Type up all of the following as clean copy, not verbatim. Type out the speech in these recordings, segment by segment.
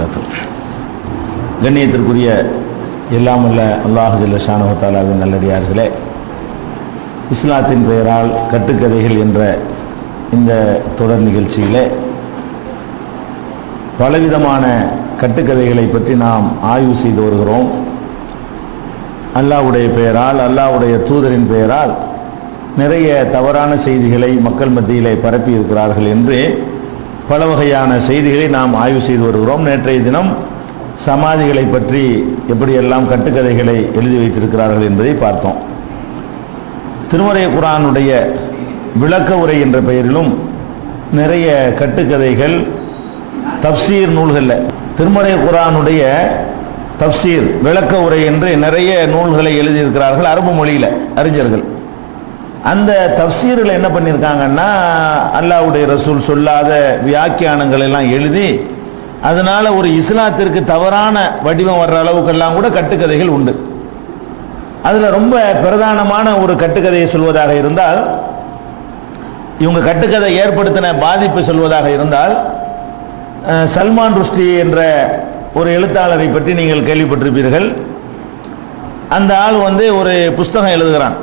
வரகாத்துஹு. கண்ணியத்திற்குரிய எல்லாம் வல்ல அல்லாஹ் ஜல்ல ஷானஹு தஆலாவின் நல்லடியார்களே, இஸ்லாத்தின் பெயரால் கட்டுக்கதைகள் என்ற இந்த தொடர் நிகழ்ச்சியிலே பலவிதமான கட்டுக்கதைகளை பற்றி நாம் ஆய்வு செய்து வருகிறோம். அல்லாஹ்வுடைய பெயரால், அல்லாஹ்வுடைய தூதரின் பெயரால் நிறைய தவறான செய்திகளை மக்கள் மத்தியிலே பரப்பி இருக்கிறார்கள் என்று பல வகையான செய்திகளை நாம் ஆய்வு செய்து வருகிறோம். நேற்றைய தினம் சமாதிகளை பற்றி எப்படியெல்லாம் கட்டுக்கதைகளை எழுதி வைத்திருக்கிறார்கள் என்பதை பார்த்தோம். திருமறை குர்ஆனுடைய விளக்க உரை என்ற பெயரிலும் நிறைய கட்டுக்கதைகள் தப்சீர் நூல்களில், திருமறை குர்ஆனுடைய தப்சீர் விளக்க உரை என்று நிறைய நூல்களை எழுதியிருக்கிறார்கள் அரபு மொழியில் அறிஞர்கள். அந்த தப்சீரில் என்ன பண்ணியிருக்காங்கன்னா, அல்லாஹ்வுடைய ரசூல் சொல்லாத வியாக்கியானங்கள் எல்லாம் எழுதி அதனால ஒரு இஸ்லாத்திற்கு தவறான வடிவம் வர்ற அளவுக்கெல்லாம் கூட கட்டுக்கதைகள் உண்டு. அதில் ரொம்ப பிரதானமான ஒரு கட்டுக்கதையை சொல்வதாக இருந்தால், இவங்க கட்டுக்கதை ஏற்படுத்தின பாதிப்பு சொல்வதாக இருந்தால், சல்மான் ருஷ்டி என்ற ஒரு எழுத்தாளரை பற்றி நீங்கள் கேள்விப்பட்டிருப்பீர்கள். அந்த ஆள் ஒரு புஸ்தகம் எழுதுகிறான்.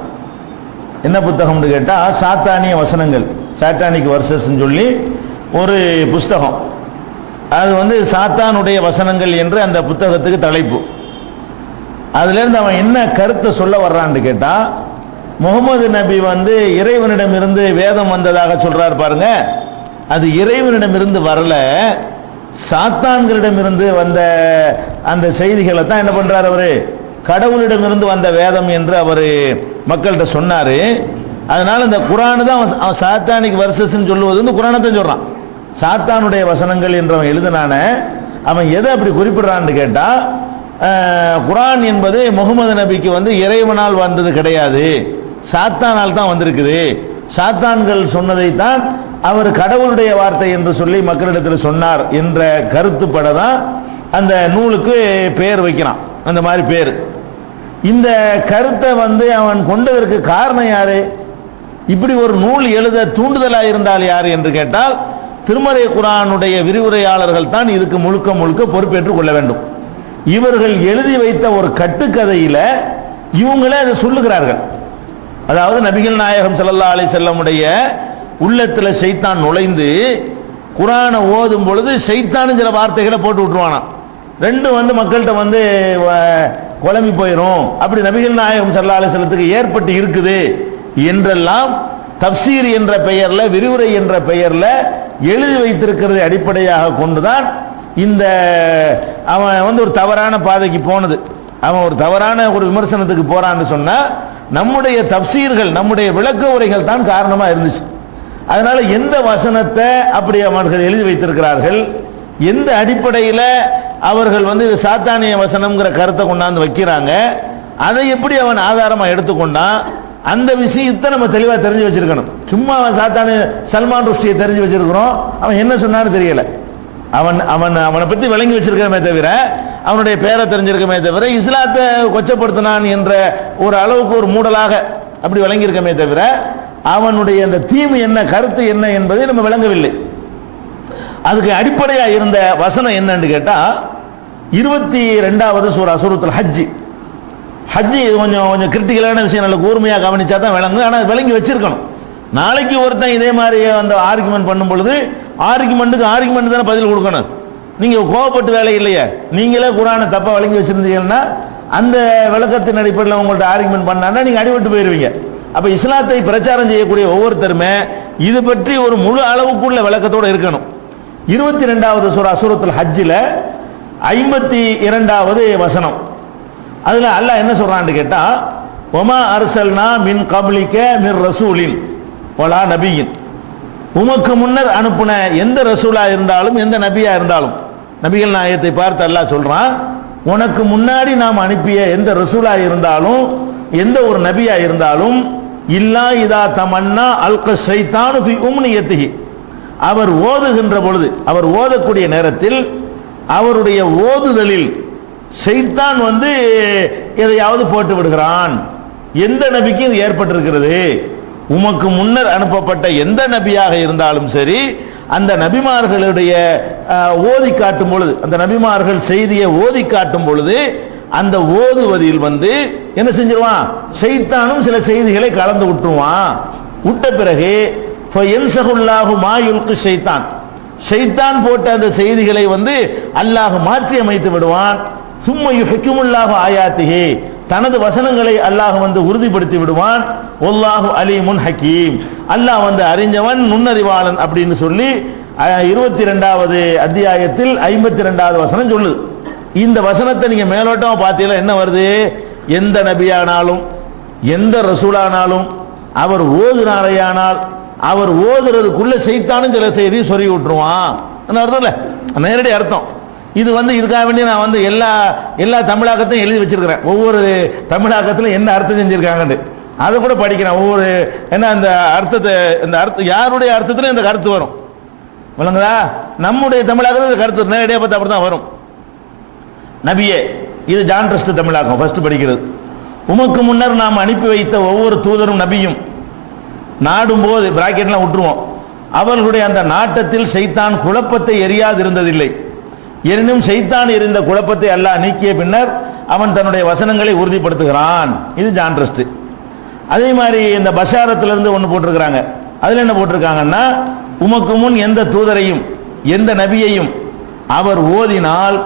என்ன புத்தகம்னு கேட்டால், சாத்தானிய வசனங்கள், சாட்டானிக் வர்சஸ்ன்னு சொல்லி ஒரு புஸ்தகம். அது சாத்தானுடைய வசனங்கள் என்று அந்த புத்தகத்துக்கு தலைப்பு. அதுலேருந்து அவன் என்ன கருத்தை சொல்ல வர்றான்னு கேட்டால், முகமது நபி இறைவனிடமிருந்து வேதம் வந்ததாக சொல்றார் பாருங்க, அது இறைவனிடமிருந்து வரல, சாத்தான்களிடமிருந்து வந்த அந்த செய்திகளை தான் என்ன பண்றார் அவரு, கடவுளிடமிருந்து வந்த வேதம் என்று அவர் மக்கள்கிட்ட சொன்னாரு. அதனால இந்த குர்ஆன் தான் அவன் சாத்தானிக் வர்சஸ்ன்னு சொல்லுவது குர்ஆனை தான் சொல்றான். சாத்தானுடைய வசனங்கள் என்று அவன் எழுதினான, அவன் எதை அப்படி குறிப்பிடுறான்னு கேட்டா, குர்ஆன் என்பது முகமது நபிக்கு இறைவனால் வந்தது கிடையாது, சாத்தானால் தான் வந்திருக்குது, சாத்தான்கள் சொன்னதைத்தான் அவர் கடவுளுடைய வார்த்தை என்று சொல்லி மக்களிடத்தில் சொன்னார் என்ற கருத்துப்பட தான் அந்த நூலுக்கு பெயர் வைக்கிறான். அந்த மாதிரி பேர். இந்த கருத்தை அவன் கொண்டதற்கு காரணம் யாரு, இப்படி ஒரு நூல் எழுத தூண்டுதலாக இருந்தால் யார் என்று கேட்டால், திருமறை குர்ஆனுடைய விரிவுரையாளர்கள் தான் இதுக்கு முழுக்க முழுக்க பொறுப்பேற்றுக் கொள்ள வேண்டும். இவர்கள் எழுதி வைத்த ஒரு கட்டுக்கதையில இவங்களே அதை சொல்லுகிறார்கள். அதாவது நபிகள் நாயகம் ஸல்லல்லாஹு அலைஹி வஸல்லமுடைய உள்ளத்தில் ஷைத்தான் நுழைந்து குர்ஆனை ஓதும் பொழுது ஷைத்தான் சில வார்த்தைகளை போட்டு விட்டுருவானா, ரெண்டும் மக்கள்கிட்ட குழம்பி போயிடும், அப்படி நபிகள் நாயகம் ஸல்லல்லாஹு அலைஹி வஸல்லத்துக்கு ஏற்பட்டு இருக்குது என்றெல்லாம் தப்சீர் என்ற பெயர்ல, விரிவுரை என்ற பெயர்ல எழுதி வைத்திருக்கிறதை அடிப்படையாக கொண்டுதான் இந்த அவன் ஒரு தவறான பாதைக்கு போனது. அவன் ஒரு தவறான ஒரு விமர்சனத்துக்கு போறான்னு சொன்னா, நம்முடைய தப்சீர்கள், நம்முடைய விளக்க உரைகள் தான் காரணமா இருந்துச்சு. அதனால எந்த வசனத்தை அப்படி அவர்கள் எழுதி வைத்திருக்கிறார்கள், எந்த அடிப்படையில் அவர்கள் இது சாத்தானிய வசனம்ங்கிற கருத்தை கொண்டாந்து வைக்கிறாங்க, அதை எப்படி அவன் ஆதாரமா எடுத்துக்கொண்டான், அந்த விஷயத்தை நம்ம தெளிவாக தெரிஞ்சு வச்சிருக்கணும். சும்மா அவன் சாத்தானிய சல்மான் ருஷ்டியை தெரிஞ்சு வச்சிருக்கிறோம், அவன் என்ன சொன்னான்னு தெரியல, அவனை பற்றி விளங்கி வச்சிருக்கிறமே தவிர, அவனுடைய பேரை தெரிஞ்சிருக்கமே தவிர, இஸ்லாத்தை கொச்சப்படுத்தினான் என்ற ஒரு அளவுக்கு ஒரு மூடலாக அப்படி விளங்கியிருக்கமே தவிர, அவனுடைய அந்த தீமை என்ன, கருத்து என்ன என்பதை நம்ம விளங்கவில்லை. அதுக்கு அடிப்படையாக இருந்த வசனம் என்னன்னு கேட்டா, 22வது சூரா சூரத்துல் ஹஜ். ஹஜ் கொஞ்சம் கிரிட்டிக்கலான விஷயம், நல்ல கூர்மையாக கவனிச்சா தான் விளங்கும். ஆனால் விளங்கி வச்சிருக்கணும். நாளைக்கு ஒருத்தன் இதே மாதிரி அந்த ஆர்குமெண்ட் பண்ணும் பொழுது ஆர்குமெண்ட் தானே பதில் கொடுக்கணும். நீங்க கோவப்பட்டு வேலை இல்லையே, நீங்களே குர்ஆனை தப்பா விளங்கி வச்சிருந்தீங்கன்னா அந்த விளக்கத்தின் அடிப்படையில் உங்கள்ட்ட ஆர்குமெண்ட் பண்ணான்னா நீங்க அடிபட்டு போயிருவீங்க. அப்ப இஸ்லாத்தை பிரச்சாரம் செய்யக்கூடிய ஒவ்வொருத்தருமே இது பற்றி ஒரு முழு அளவுக்குள்ள விளக்கத்தோடு இருக்கணும். 22வது சூரா சூரத்துல் ஹஜ்ஜில் 52வது வசனம். அதுல அல்லாஹ் என்ன சொல்றான்னு கேட்டா, ஒமா அர்சல்னா மின் கப்லிக மிர் ரசூலின் வலா நபியின், உமக்கு முன்னர் அனுப்புன எந்த ரசூலா இருந்தாலும் எந்த நபியா இருந்தாலும், நபிகள் நாயகத்தை பார்த்து அல்லாஹ் சொல்றான், உனக்கு முன்னாடி நாம் அனுப்பிய எந்த ரசூலா இருந்தாலும் எந்த ஒரு நபியா இருந்தாலும், இல்லா இதா தமன்னா அல்க ஷைத்தானு ஃபி உம்னியத்திஹி, அவர் ஓதுகின்ற பொழுது, அவர் ஓதக்கூடிய நேரத்தில் அவருடைய ஓதுதலில் ஷைத்தான் எதையாவது போட்டு விடுகிறான். எந்த நபிக்கு இது ஏற்பட்டிருக்கிறது, உமக்கு முன்னர் அனுப்பப்பட்ட எந்த நபியாக இருந்தாலும் சரி, அந்த நபிமார்களுடைய ஓதி காட்டும் பொழுது, அந்த நபிமார்கள் செய்தியை ஓதி காட்டும் பொழுது அந்த ஓதுவதில் என்ன செஞ்சிருவான், ஷைத்தானும் சில செய்திகளை கலந்து விட்டுருவான். விட்ட பிறகு ஷைத்தான், ஷைத்தான் போட்ட அந்த செய்திகளை அல்லாஹ் மாற்றி அமைத்து விடுவான். சும்மா யுஹ்கிமுல்லாஹு ஆயாத்திஹி, தனது வசனங்களை அல்லாஹ் உறுதிப்படுத்தி விடுவான். வல்லாஹு அலீமுன் ஹக்கீம், அல்லாஹ் அறிஞ்சவன் நுண்ணறிவாளன் அப்படின்னு சொல்லி 22வது அத்தியாயத்தில் 52வது வசனம் சொல்லுது. இந்த வசனத்தை நீங்க மேலோட்டமா பார்த்தீங்கன்னா என்ன வருது, எந்த நபியானாலும் எந்த ரசூலானாலும் அவர் ஓதுனாரையானால் அவர் ஓதுறதுக்குள்ள ஷைத்தானும் சில செய்தி சொல்லி விட்டுருவான் அர்த்தம் இல்ல, நேரடி அர்த்தம். இது இதுக்காக வேண்டி நான் எல்லா தமிழாக்கத்தையும் எழுதி வச்சிருக்கிறேன். ஒவ்வொரு தமிழாக்கத்திலும் என்ன அர்த்தம் செஞ்சிருக்காங்கன்னு அதை கூட படிக்கிறேன். ஒவ்வொரு அந்த அர்த்தத்தை, இந்த அர்த்தம் யாருடைய அர்த்தத்துல இந்த கருத்து வரும் விளங்குதா, நம்முடைய தமிழாக்கத்தில் இந்த கருத்து நேரடியாக பார்த்து அப்படி தான் வரும். நபியே, இது ஜான் ட்ரஸ்ட் தமிழாக்கம் ஃபர்ஸ்ட் படிக்கிறது. உமக்கு முன்னர் நாம் அனுப்பி வைத்த ஒவ்வொரு தூதரும் நபியும் நாடும் போது பிராக்கெட்லாம் விட்டுருவோம், அவர்களுடைய அந்த நாட்டத்தில் ஷைத்தான் குழப்பத்தை எரியாது இருந்ததில்லை. எனினும் ஷைத்தான் எரிந்த குழப்பத்தை அல்லாஹ் நீக்கிய பின்னர் அவன் தன்னுடைய வசனங்களை உறுதிப்படுத்துகிறான். இது ஜான் ட்ரஸ்ட். அதே மாதிரி இந்த பஷாரத்திலிருந்து ஒன்று போட்டிருக்கிறாங்க. அதில் என்ன போட்டிருக்காங்கன்னா, உமக்கு முன் எந்த தூதரையும் எந்த நபியையும் அவர் ஓதினால்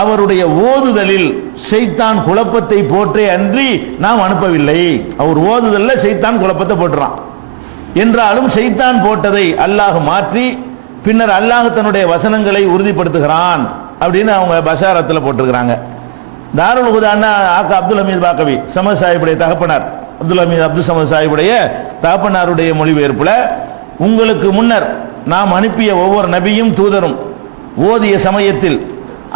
அவருடைய ஓதுதலில் ஷைத்தான் குழப்பத்தை போற்றே அன்றி நாம் அனுப்பவில்லை. அவர் ஓதுதல்ல ஷைத்தான் குழப்பத்தை போட்டுறான் என்றாலும் ஷைத்தான் போட்டதை அல்லாஹ் மாற்றி பின்னர் அல்லாஹ் தன்னுடைய வசனங்களை உறுதிப்படுத்துகிறான் அப்படின்னு அவங்க பஷாரத்தில் போட்டிருக்கிறாங்க. தாருல் ஹுதான்னா ஆக்கா அப்துல் ஹமீத் பாக்கவி சமத் சாஹிபுடைய தகப்பனார், அப்துல் ஹமீத் அப்துல் சமத் சாஹிபுடைய தகப்பனாருடைய மொழிபெயர்ப்புல, உங்களுக்கு முன்னர் நாம் அனுப்பிய ஒவ்வொரு நபியும் தூதரும் ஓதிய சமயத்தில்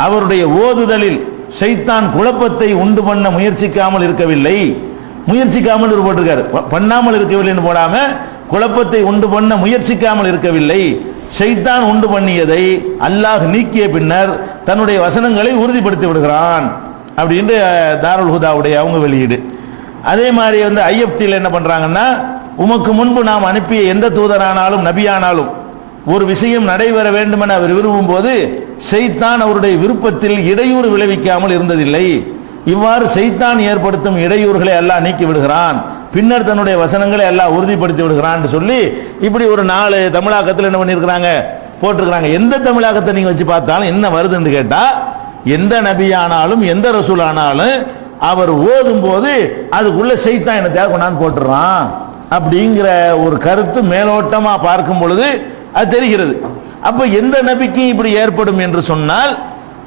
அவருடைய ஓதுதலில் ஷைத்தான் குழப்பத்தை உண்டு பண்ண முயற்சிக்காமல் இருக்கவில்லை. முயற்சிக்காமல் போட்டிருக்காரு, பண்ணாமல் இருக்கவில்லைன்னு போடாம குழப்பத்தை உண்டு பண்ண முயற்சிக்காமல் இருக்கவில்லை. ஷைத்தான் உண்டு பண்ணியதை அல்லாஹ் நீக்கிய பின்னர் தன்னுடைய வசனங்களை உறுதிப்படுத்தி விடுகிறான் அப்படின்னு தாருல் ஹுதாவுடைய அவங்க வெளியீடு. அதே மாதிரி ஐஎஃப்டியில் என்ன பண்றாங்கன்னா, உமக்கு முன்பு நாம் அனுப்பிய எந்த தூதரானாலும் நபியானாலும் ஒரு விஷயம் நடைபெற வேண்டும் என அவர் விரும்பும் போது ஷைத்தான் அவருடைய விருப்பத்தில் இடையூறு விளைவிக்காமல் இருந்ததில்லை. இவ்வாறு ஷைத்தான் ஏற்படுத்தும் இடையூறுகளை அல்லாஹ் நீக்கி விடுகிறான், பின்னர் தன்னுடைய வசனங்களை எல்லாம் உறுதிப்படுத்தி விடுகிறான் சொல்லி இப்படி ஒரு 4 தமிழாக்கத்தில் என்ன பண்ணியிருக்கிறாங்க போட்டிருக்கிறாங்க. எந்த தமிழாக்கத்தை நீங்க வச்சு பார்த்தாலும் என்ன வருதுன்னு கேட்டா, எந்த நபியானாலும் எந்த ரசூலானாலும் அவர் ஓதும் போது அதுக்குள்ள ஷைத்தான் என்ன தேவை கொண்டாந்து போட்டுறான் அப்படிங்கிற ஒரு கருத்து மேலோட்டமா பார்க்கும் பொழுது அது தெரிகிறது. அப்ப எந்த நபிக்கு இப்படி ஏற்படும் என்று சொன்னால்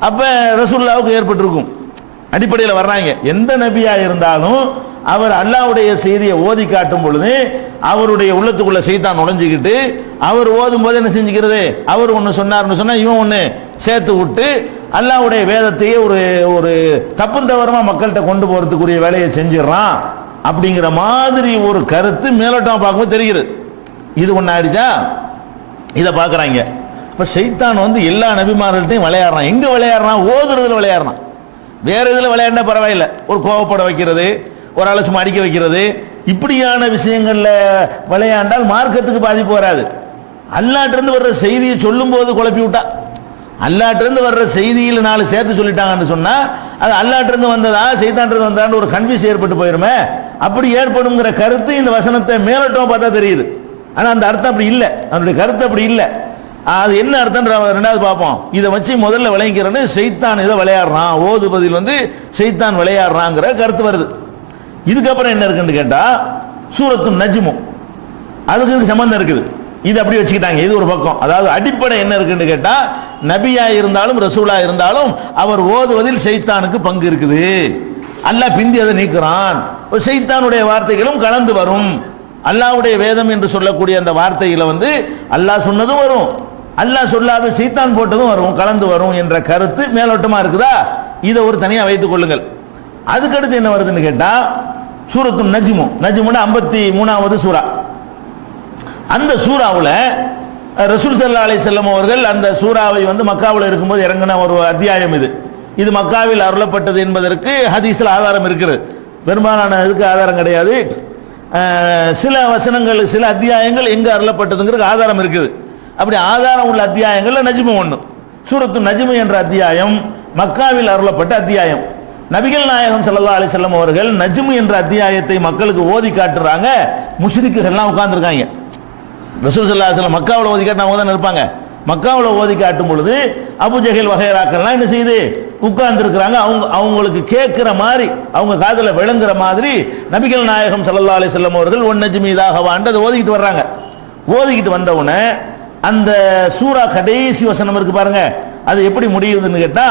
அப்ப ரசூலுல்லாஹ்வுக்கு ஏற்பட்டிருக்கும் அடிப்படையில் வர்றாங்க. எந்த நபியா இருந்தாலும் அவர் அல்லாஹ்வுடைய செய்தியை ஓதி காட்டும் பொழுது அவருடைய உள்ளத்துக்குள்ள ஷைத்தான் நுழைஞ்சிக்கிட்டு அவர் ஓதும் போது என்ன செஞ்சுக்கிறது, அவர் ஒன்று சொன்னார்னு சொன்னா இவன் ஒன்று சேர்த்து விட்டு அல்லாஹ்வுடைய வேதத்தையே ஒரு தப்பு தவறமா மக்கள்கிட்ட கொண்டு போறதுக்குரிய வேலையை செஞ்சிடறான் அப்படிங்கிற மாதிரி ஒரு கருத்து மேலோட்டமா பார்க்கும்போது தெரிகிறது. இது ஒன்று ஆயிடுச்சா, இதை பார்க்குறாங்க. இப்போ ஷைத்தான் எல்லா நபிமார்கள்ட்டையும் விளையாடுறான். எங்கே விளையாடுறான்? ஓதுறதுல விளையாடுறான். வேற இதில் விளையாடினா பரவாயில்லை, ஒரு கோவப்பட வைக்கிறது, ஒரு ஆளை சும்மா அடிக்க வைக்கிறது, இப்படியான விஷயங்களில் விளையாண்டால் மார்க்கத்துக்கு பாதிப்பு வராது. அல்லாட்டிருந்து வர்ற செய்தியை சொல்லும் போது குழப்பி விட்டா, அல்லாட்டிருந்து வர்ற செய்தியில் 4 சேர்த்து சொல்லிட்டாங்கன்னு சொன்னா அது அல்லாட்டிருந்து வந்ததா ஷைத்தானிருந்து வந்ததான்னு ஒரு கன்ஃபியூஸ் ஏற்பட்டு போயிருமே. அப்படி ஏற்படுங்கிற கருத்து இந்த வசனத்தை மேலோட்டமா பார்த்தா தெரியுது. ஆனால் அந்த அர்த்தம் அப்படி இல்லை, அதனுடைய கருத்து அப்படி இல்லை. அது என்ன அர்த்தம் ரெண்டாவது பார்ப்போம். இதை வச்சு முதல்ல விளங்கிக்கிறேன்னு ஷைத்தான் இதை விளையாடுறான், ஓதுபதில் ஷைத்தான் விளையாடுறாங்கிற கருத்து வருது. இதுக்கப்புறம் என்ன இருக்குன்னு கேட்டா, சூரத்து நஜ்மு அதுக்கு சம்பந்தம் இருக்குது. இது அப்படி வச்சுக்கிட்டாங்க. இது ஒரு பக்கம். அதாவது அடிப்படை என்ன இருக்குன்னு கேட்டா, நபியா இருந்தாலும் ரசூலா இருந்தாலும் அவர் ஓதுவதில் ஷைத்தானுக்கு பங்கு இருக்குது. அல்லாஹ் பிந்தி அதை நீக்கிறான். ஷைத்தானுடைய வார்த்தைகளும் கலந்து வரும். அல்லாஹ்வுடைய வேதம் என்று சொல்லக்கூடிய அந்த வார்த்தையில அல்லாஹ் சொன்னதும் வரும், அல்லாஹ் சொல்லாத ஷைத்தான் போட்டதும் வரும், கலந்து வரும் என்ற கருத்து மேலோட்டமா இருக்குதா. இதை ஒரு தனியா வைத்துக் கொள்ளுங்கள். அதுக்கடுத்து என்ன வருதுன்னு கேட்டா, சூரத்து நஜ்மு, நஜ்முன்னா 53வது சூரா. அந்த சூறாவில் ரசூல் ஸல்லல்லாஹு அலைஹி வஸல்லம் அவர்கள் அந்த சூறாவை மக்காவில் இருக்கும்போது இறங்கின ஒரு அத்தியாயம். இது மக்காவில் அருளப்பட்டது என்பதற்கு ஹதீஸில் ஆதாரம் இருக்கிறது. பெரும்பாலான இதுக்கு ஆதாரம் கிடையாது. சில வசனங்கள் சில அத்தியாயங்கள் எங்க அருளப்பட்டதுங்கிறது ஆதாரம் இருக்குது. அப்படி ஆதாரம் உள்ள அத்தியாயங்கள்ல நஜ்மு ஒன்று. சூரத்து நஜ்மு என்ற அத்தியாயம் மக்காவில் அருளப்பட்ட அத்தியாயம். நபிகள் நாயகம் ஸல்லல்லாஹு அலைஹி வஸல்லம் அவர்கள் நஜ்மு என்ற அத்தியாயத்தை மக்களுக்கு ஓதி காட்டுறாங்க. முஷ்ரிக்குகள்லாம் உட்கார்ந்துருக்காங்க. ரசூல் ஸல்லல்லாஹு அலைஹி வஸல்லம் மக்காவில் ஓதி காட்டினவங்க தான் இருப்பாங்க. மக்காவில் ஓதி காட்டும் பொழுது அபூஜஹல் வகைராக்கள்லாம் என்ன செய்யுது, உட்கார்ந்துருக்கிறாங்க. அவங்களுக்கு கேட்கிற மாதிரி, அவங்க காதில் விளங்குற மாதிரி நபிகள் நாயகம் ஸல்லல்லாஹு அலைஹி வஸல்லம் அவர்கள் ஒன் நஜ்மி இதா ஹவான்னு அதை ஓதிக்கிட்டு வர்றாங்க. ஓதிக்கிட்டு வந்தவுடனே அந்த சூரா கடைசி வசனம் இருக்கு பாருங்க, அது எப்படி முடியுதுன்னு கேட்டா,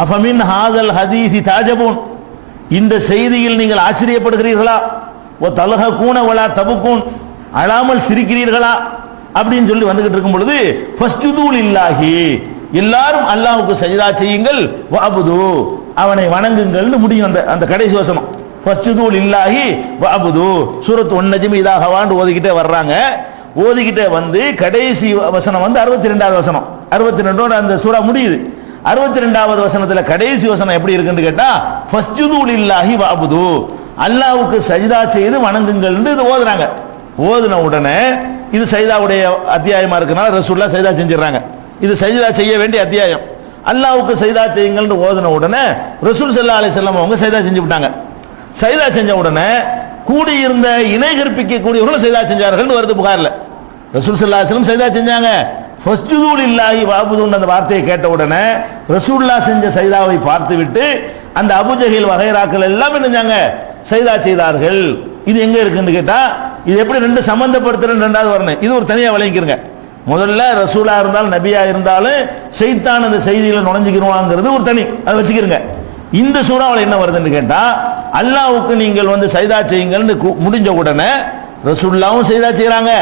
அஃபமின் ஹாதல் ஹதீஸி தாஜபூன், இந்த செய்தியில் நீங்கள் ஆச்சரியப்படுகிறீர்களா, ஓ தலஹகூன வலா தபுக்கூன், அழாமல் சிரிக்கிறீர்களா அப்படின்னு சொல்லி வந்துகிட்டு இருக்கும் பொழுது ஃபஸ்ஜுது லில்லாஹி, எல்லாரும் அல்லாஹ்வுக்கு சஜ்தா செய்யுங்கள், வஅபுது, அவனை வணங்குங்கள்னு முடியும் அந்த கடைசி வசனம். ஃபஸ்ஜுது லில்லாஹி வஅபுது. சூரத் ஒன் நஜ்மி இதா ஹவான்னு ஓதிக்கிட்டே வர்றாங்க. ஓதிக்கிட்டே வந்து கடைசி வசனம் வந்து 62வது வசனம். 62ஓட அந்த சூரா முடியுது. 62வது வசனத்துல கடைசி வசனம் எப்படி இருக்குன்னு கேட்டா, ஃபஸ்ஜுது லில்லாஹி வஅபுது, அல்லாஹ்வுக்கு சஜ்தா செய்து வணங்குங்கள்னு இது ஓதுறாங்க. ஓதுன உடனே இது சஜ்தாவுடைய அத்தியாயமா இருக்கனால ரசூலுல்லாஹ் சஜ்தா செஞ்சிடறாங்க. இது சஜ்தா செய்ய வேண்டிய அத்தியாயம். அல்லாஹ்வுக்கு சஜ்தா செய்யுங்கள்னு ஓதுன உடனே ரசூல் ஸல்லல்லாஹு அலைஹி வஸல்லம் அவங்க சஜ்தா செஞ்சு விட்டாங்க. சஜ்தா செஞ்ச உடனே கூடியிருந்த இணை கற்பிக்கக்கூடியவர்களும் சஜ்தா செஞ்சார்கள்னு வருது புகார்ல. ரசூல் ஸல்லல்லாஹு அலைஹி வஸல்லம் சஜ்தா செஞ்சாங்க. ஃபஸ்ஜுது லில்லாஹி வஅபுதுன்னு அந்த வார்த்தையை கேட்ட உடனே ரசூலுல்லாஹ் செஞ்ச சஜ்தாவை பார்த்து விட்டு அந்த அபூஜஹல் வகைராக்கள் எல்லாம் என்னஞ்சாங்க, சஜ்தா செய்தார்கள். இது எங்க இருக்குன்னு கேட்டா, இது எப்படி ரெண்டு சம்பந்தப்படுத்துறேன்னு ரெண்டாவது வரணும். இது ஒரு தனியா விளங்கிக்கிறங்க. முதல்ல ரசூலா இருந்தாலும் நபியா இருந்தாலும் ஷைத்தான் அந்த செய்தியில நுழைஞ்சிக்கிடுவாங்கிறது ஒரு தனி, அதை வச்சுக்கிறங்க. இந்த சூறாவில் என்ன வருதுன்னு கேட்டா, அல்லாஹ்வுக்கு நீங்கள் வந்து சஜ்தா செய்யுங்கள்னு முடிஞ்ச உடனே ரசூலுல்லாஹ்வும் சஜ்தா செய்றாங்க,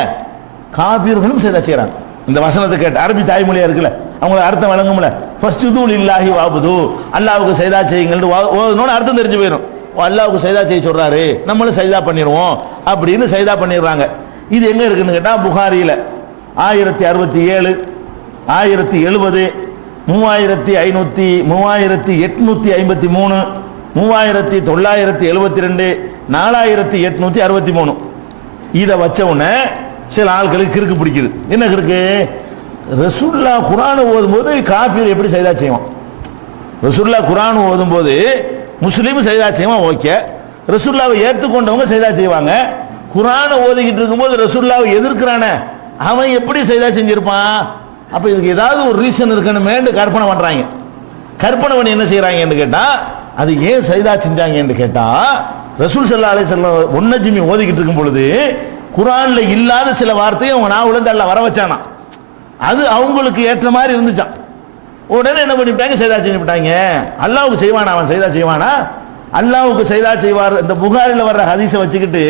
காஃபிர்களும் சஜ்தா செய்றாங்க. இந்த வசனத்தை கேட்டு அரபி தாய்மொழியா இருக்குல்ல, அவங்களுக்கு அர்த்தம் வழங்கும்ல. ஃபஸ்ஜுது லில்லாஹி வஅபுது, அல்லாஹ்வுக்கு சஜ்தா செய்யுங்கள்னு ஓதுனோட அர்த்தம் தெரிஞ்சு போயிடும். அல்லாஹ்வுக்கு சஜ்தா செய்ய சொல்றாரு, நம்மளும் சஜ்தா பண்ணிடுவோம் அப்படின்னு சஜ்தா பண்ணிடுறாங்க. இது எங்க இருக்குன்னு கேட்டா, புகாரியில 1067, 1070, 3500, 3853, 3972, 4863. இதை வச்ச உடனே சில ஆட்களுக்கு கிறுக்கு பிடிக்குது. என்ன கிறுக்கு? ரசூலுல்லாஹ் குர்ஆன் ஓதும்போது காஃபிர் எப்படி சஜ்தா செய்வான்? ரசூலுல்லாஹ் குர்ஆன் ஓதும்போது முஸ்லீம் சஜ்தா செய்வான், ஓகே. ரசூலுல்லாஹ்வை ஏற்றுக்கொண்டவங்க சஜ்தா செய்வாங்க. குர்ஆன் ஓதிக்கிட்டு இருக்கும்போது ரசூலுல்லாஹ்வை எதிர்க்கிறானே, அவன் எப்படி சஜ்தா செஞ்சிருப்பான்? அப்ப இதுக்கு ஏதாவது ஒரு ரீசன் இருக்கணுமேன்னு கற்பனை பண்றாங்க. கற்பனை பண்ணி என்ன செய்யறாங்கன்னு கேட்டா, அது ஏன் சஜ்தா செஞ்சாங்கன்னு கேட்டா, ரசூல் ஸல்லல்லாஹு அலைஹி வஸல்லம் ஒன் நஜ்மி ஓதிக்கிட்டு இருக்கும் பொழுது குர்ஆன்ல இல்லாத சில வார்த்தையை அவங்க நாவுல இருந்து அல்லாஹ் வர வச்சானா, அது அவங்களுக்கு ஏற்ற மாதிரி இருந்துச்சான். உடனே என்ன பண்ணிவிட்டாங்க, சஜ்தா செஞ்சு விட்டாங்க. அல்லாஹ்வுக்கு செய்வானா அவன்? சஜ்தா செய்வானா? அல்லாஹ்வுக்கு சஜ்தா செய்வார். இந்த புகாரில் வர்ற ஹதீஸை வச்சுக்கிட்டு